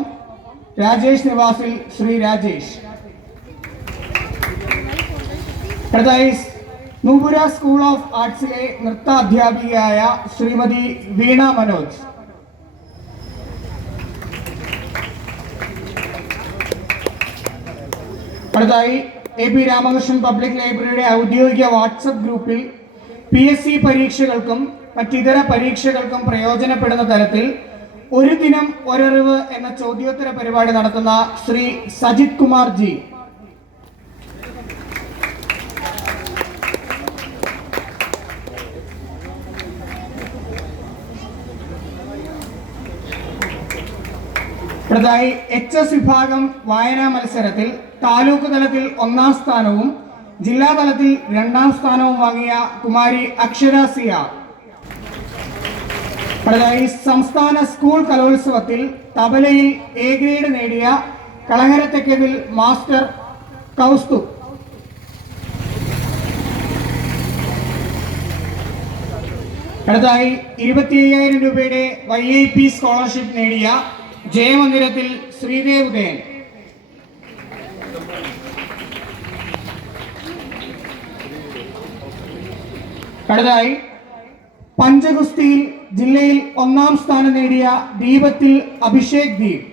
രാജേഷ് നിവാസിൽ ശ്രീ രാജേഷ്. അടുത്തതായി നൂപുര സ്കൂൾ ഓഫ് ആർട്സിലെ നൃത്ത അധ്യാപികയായ ശ്രീമതി വീണ മനോജ്. അടുത്തതായി AP രാമകൃഷ്ണൻ പബ്ലിക് ലൈബ്രറിയുടെ ഔദ്യോഗിക വാട്സപ്പ് ഗ്രൂപ്പിൽ PSC പരീക്ഷകൾക്കും മറ്റിതര പരീക്ഷകൾക്കും പ്രയോജനപ്പെടുന്ന തരത്തിൽ ഒരു ദിനം ഒരറിവ് എന്ന ചോദ്യോത്തര പരിപാടി നടത്തുന്ന ശ്രീ സജിത് കുമാർ ജി. അടുത്തതായി HS വിഭാഗം വായനാ മത്സരത്തിൽ താലൂക്ക് തലത്തിൽ 1ാം സ്ഥാനവും ജില്ലാ തലത്തിൽ 2ാം സ്ഥാനവും വാങ്ങിയ കുമാരി അക്ഷര സിയ. അടുത്തതായി സംസ്ഥാന സ്കൂൾ കലോത്സവത്തിൽ തബലയിൽ A ഗ്രേഡ് നേടിയ കളങ്ങര തെക്കതിൽ മാസ്റ്റർ കൗസ്തു. അടുത്തതായി 25,000 രൂപയുടെ YIP സ്കോളർഷിപ്പ് നേടിയ ജയമന്ദിരത്തിൽ ശ്രീദേവ് ഉദയൻ. അടുത്തതായി പഞ്ചഗുസ്തിയിൽ ജില്ലയിൽ 1ാം സ്ഥാനം നേടിയ ദീപത്തിൽ അഭിഷേക് ദീപ്.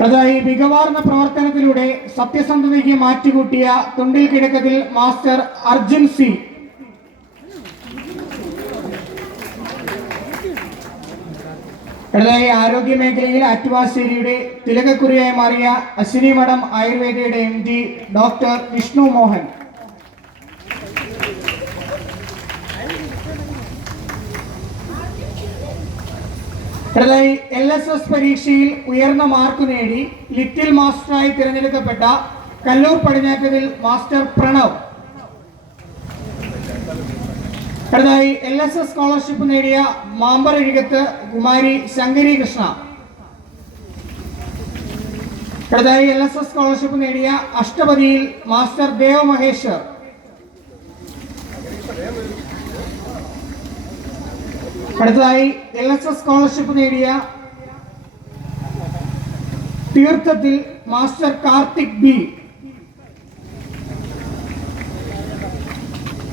അടുത്തതായി മികവാർന്ന പ്രവർത്തനത്തിലൂടെ സത്യസന്ധതയ്ക്ക് മാറ്റുകൂട്ടിയ തുണ്ടിൽ കിഴക്കത്തിൽ മാസ്റ്റർ അർജുൻ സി. അടുത്തതായി ആരോഗ്യ മേഖലയിൽ ആറ്റുവാശ്ശേരിയുടെ തിലകക്കുറിയായി മാറിയ അശ്വിനി മഠം ആയുർവേദയുടെ MD ഡോക്ടർ വിഷ്ണു മോഹൻ. അടുത്തതായി LSS പരീക്ഷയിൽ ഉയർന്ന മാർക്ക് നേടി ലിറ്റിൽ മാസ്റ്ററായി തിരഞ്ഞെടുക്കപ്പെട്ട കല്ലൂർ പടിഞ്ഞാറ്റതിൽ മാസ്റ്റർ പ്രണവ്. അടുത്തതായി LSS സ്കോളർഷിപ്പ് നേടിയ മാമ്പറഴികത്ത് കുമാരി ശങ്കരി കൃഷ്ണ. അടുത്തതായി LSS സ്കോളർഷിപ്പ് നേടിയ അഷ്ടപതിയിൽ മാസ്റ്റർ ദേവ് മഹേശ്വർ. അടുത്തതായി LSS സ്കോളർഷിപ്പ് നേടിയ തീർത്ഥത്തിൽ മാസ്റ്റർ കാർത്തിക് ബി.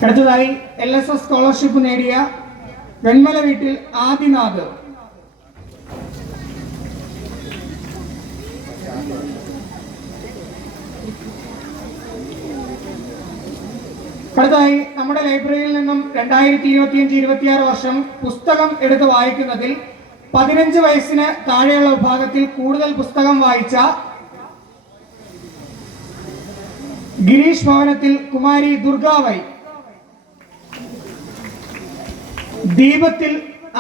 അടുത്തതായി LSS സ്കോളർഷിപ്പ് നേടിയ വെൺമല വീട്ടിൽ ആദിനാഥ്. അടുത്തതായി നമ്മുടെ ലൈബ്രറിയിൽ നിന്നും 2025-26 വർഷം പുസ്തകം എടുത്ത് വായിക്കുന്നതിൽ 15 വയസ്സിന് താഴെയുള്ള വിഭാഗത്തിൽ കൂടുതൽ പുസ്തകം വായിച്ച ഗിരീഷ് ഭവനത്തിൽ കുമാരി ദുർഗാവൈ, ദീപത്തിൽ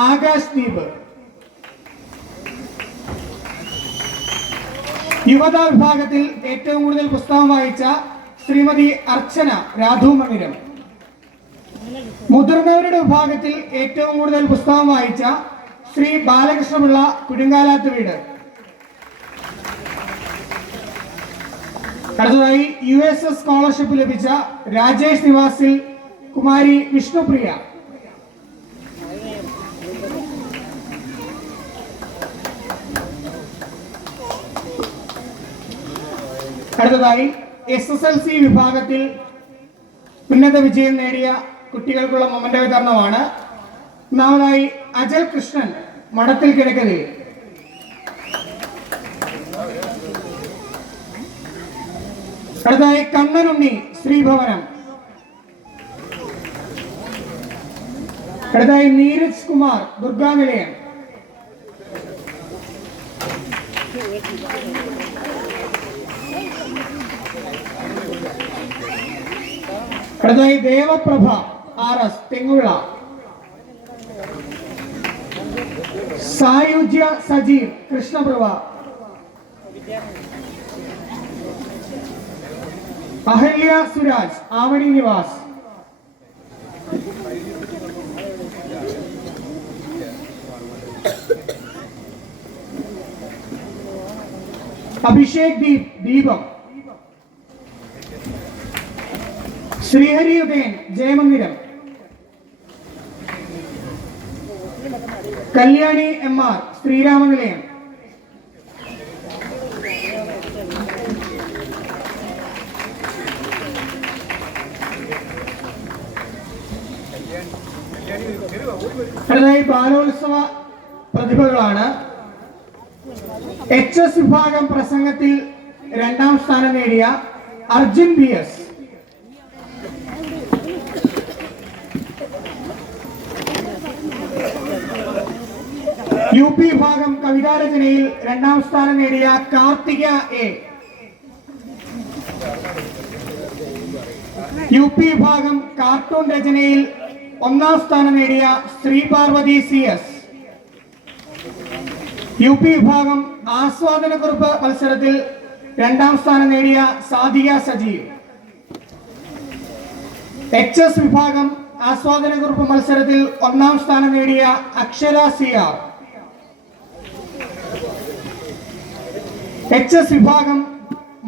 ആകാശ് ദീപ്, യുവതാ വിഭാഗത്തിൽ ഏറ്റവും കൂടുതൽ പുസ്തകം വായിച്ച ശ്രീമതി അർച്ചന രാധുമന്ദിരം, മുതിർന്നവരുടെ വിഭാഗത്തിൽ ഏറ്റവും കൂടുതൽ പുസ്തകം വായിച്ച ശ്രീ ബാലകൃഷ്ണപിള്ള കുടുങ്കാലാത്ത് വീട്. അടുത്തതായി USS സ്കോളർഷിപ്പ് ലഭിച്ച രാജേഷ് നിവാസിൽ കുമാരി വിഷ്ണുപ്രിയ. അടുത്തതായി SSLC വിഭാഗത്തിൽ ഉന്നത വിജയം നേടിയ കുട്ടികൾക്കുള്ള മൊമെന്റ് വിതരണമാണ്. ഒന്നാമതായി അജൽ കൃഷ്ണൻ മഠത്തിൽ കിടക്കതിൽ, അടുത്തതായി കണ്ണനുണ്ണി ശ്രീഭവനം, അടുത്തതായി നീരജ് കുമാർ ദുർഗാനിലയം, അടുത്തതായി ദേവപ്രഭ RS തെങ്ങുവിള, സായുജ്യ സജീവ് കൃഷ്ണപ്രഭ, അഹല്യ സുരാജ് ആവണി നിവാസ്, അഭിഷേക് ദീപ് ദീപം, ശ്രീഹരി ഉദയൻ ജയമന്ദിരം, കല്യാണി MR ശ്രീരാമനിലയം, അടുത്തതായി ബാലോത്സവ പ്രതിഭകളാണ്. HS വിഭാഗം പ്രസംഗത്തിൽ 2ാം സ്ഥാനം നേടിയ അർജുൻ BS, UP വിഭാഗം കവിതാരചനയിൽ 2ാം സ്ഥാനം നേടിയ കാർത്തിക A, UP വിഭാഗം കാർട്ടൂൺ രചനയിൽ 1ാം സ്ഥാനം നേടിയ ശ്രീപാർവതി CS, UP വിഭാഗം ആസ്വാദനക്കുറിപ്പ് മത്സരത്തിൽ 2ാം സ്ഥാനം നേടിയ സാദിക സജീവ്, HS വിഭാഗം ആസ്വാദനക്കുറിപ്പ് മത്സരത്തിൽ 1ാം സ്ഥാനം നേടിയ അക്ഷര CR, HS വിഭാഗം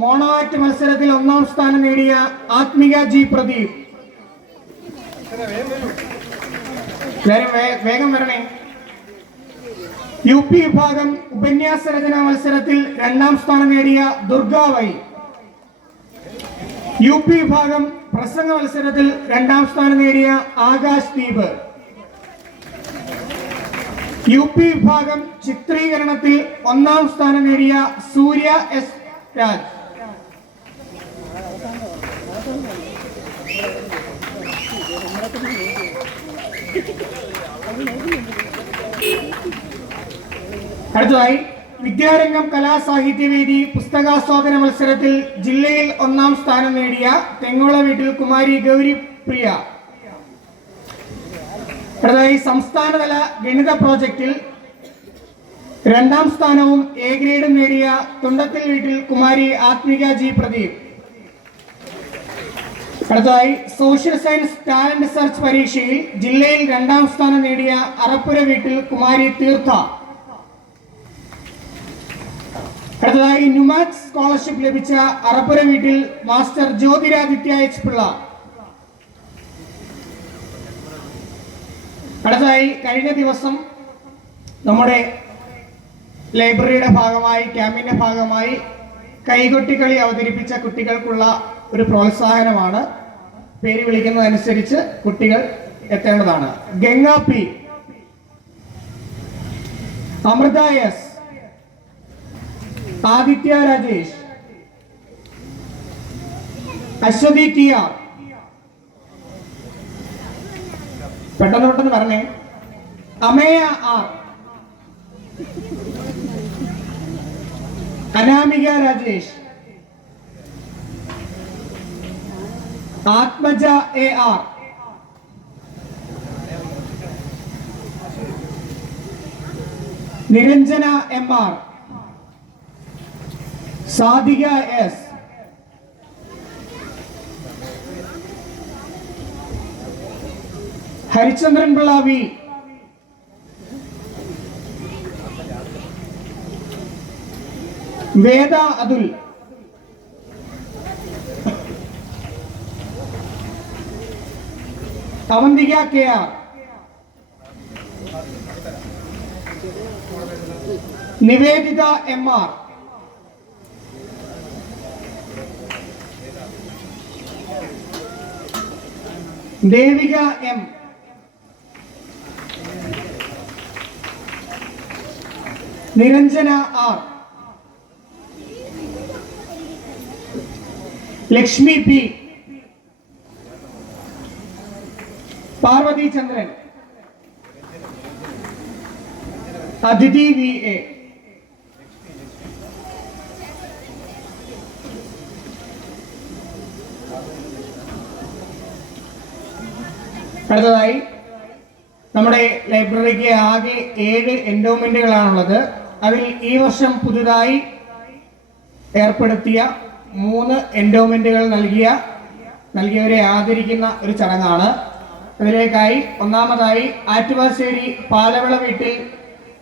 മോണോ ആക്ട് മത്സരത്തിൽ 1ാം സ്ഥാനം നേടിയ ആത്മിക G പ്രദീപ്. വേഗം വരണേ. UP വിഭാഗം ഉപന്യാസ രചനാ മത്സരത്തിൽ 2ാം സ്ഥാനം നേടിയ ദുർഗാവൈ, UP വിഭാഗം പ്രസംഗ മത്സരത്തിൽ 2ാം സ്ഥാനം നേടിയ ആകാശ് ദീപ്, UP വിഭാഗം ചിത്രീകരണത്തിൽ 1ാം സ്ഥാനം നേടിയ സൂര്യ S രാജ്, അടുത്തതായി വിദ്യാരംഗം കലാസാഹിത്യവേദി പുസ്തകാസ്വാദന മത്സരത്തിൽ ജില്ലയിൽ 1ാം സ്ഥാനം നേടിയ തെങ്ങോള വീട്ടിൽ കുമാരി ഗൗരി പ്രിയ. അടുത്തതായി സംസ്ഥാനതല ഗണിത പ്രോജക്റ്റിൽ 2ാം സ്ഥാനവും A ഗ്രേഡും നേടിയ തുണ്ടത്തിൽ വീട്ടിൽ കുമാരി ആത്മിക G പ്രദീപ്. അടുത്തതായി സോഷ്യൽ സയൻസ് ടാലന്റ് സെർച്ച് പരീക്ഷയിൽ ജില്ലയിൽ 2ാം സ്ഥാനം നേടിയ അറപ്പുര വീട്ടിൽ കുമാരി തീർത്ഥ. അടുത്തതായി ന്യൂമാറ്റ് സ്കോളർഷിപ്പ് ലഭിച്ച അറപ്പുര വീട്ടിൽ മാസ്റ്റർ ജ്യോതിരാദിത്യ H പിള്ള. അടുത്തതായി കഴിഞ്ഞ ദിവസം നമ്മുടെ ലൈബ്രറിയുടെ ഭാഗമായി ക്യാമ്പിന്റെ ഭാഗമായി കൈകൊട്ടിക്കളി അവതരിപ്പിച്ച കുട്ടികൾക്കുള്ള ഒരു പ്രോത്സാഹനമാണ്. പേര് വിളിക്കുന്നതനുസരിച്ച് കുട്ടികൾ എത്തേണ്ടതാണ്. Ganga P, Amrita S, Aditya Rajesh, Aswathy TR, പെട്ടെന്ന് പറഞ്ഞേ. Ameya R, Anamika Rajesh, Athmaja A R, Niranjana M R, Sadika S, Harichandran Pillai V, Veda Athul, Avanthika K R, Nivedita M R, Devika M, Niranjana R, Lakshmi P, Parvathi Chandran, Athithi V A. അടുത്തതായി നമ്മുടെ ലൈബ്രറിക്ക് ആകെ 7 എൻഡോമെന്റുകളാണുള്ളത്. അതിൽ ഈ വർഷം പുതുതായി ഏർപ്പെടുത്തിയ 3 എൻഡോമെന്റുകൾ നൽകിയവരെ ആദരിക്കുന്ന ഒരു ചടങ്ങാണ്. അതിലേക്കായി ഒന്നാമതായി ആറ്റുവാശ്ശേരി പാലവിള വീട്ടിൽ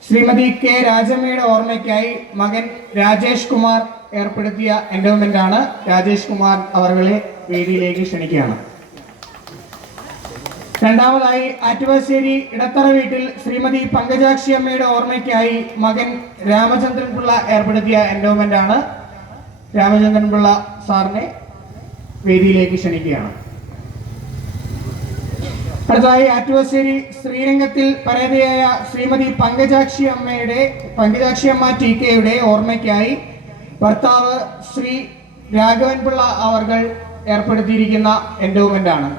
ശ്രീമതി കെ രാജമ്മയുടെ ഓർമ്മയ്ക്കായി മകൻ രാജേഷ് കുമാർ ഏർപ്പെടുത്തിയ എൻഡോമെന്റ് ആണ്. രാജേഷ് കുമാർ അവരെ വേദിയിലേക്ക് ക്ഷണിക്കുകയാണ്. രണ്ടാമതായി ആറ്റുവാശ്ശേരി ഇടത്തറ വീട്ടിൽ ശ്രീമതി പങ്കജാക്ഷി അമ്മയുടെ ഓർമ്മയ്ക്കായി മകൻ രാമചന്ദ്രൻ പിള്ള ഏർപ്പെടുത്തിയ എൻഡോമെന്റ് ആണ്. രാമചന്ദ്രൻ പിള്ള സാറിനെ വേദിയിലേക്ക് ക്ഷണിക്കുകയാണ്. അടുത്തതായി ആറ്റുവാശ്ശേരി ശ്രീരംഗത്തിൽ പരേതയായ ശ്രീമതി പങ്കജാക്ഷി അമ്മ ടി കെയുടെ ഓർമ്മയ്ക്കായി ഭർത്താവ് ശ്രീ രാഘവൻ പിള്ള അവർ ഏർപ്പെടുത്തിയിരിക്കുന്ന എൻഡോമെന്റ് ആണ്.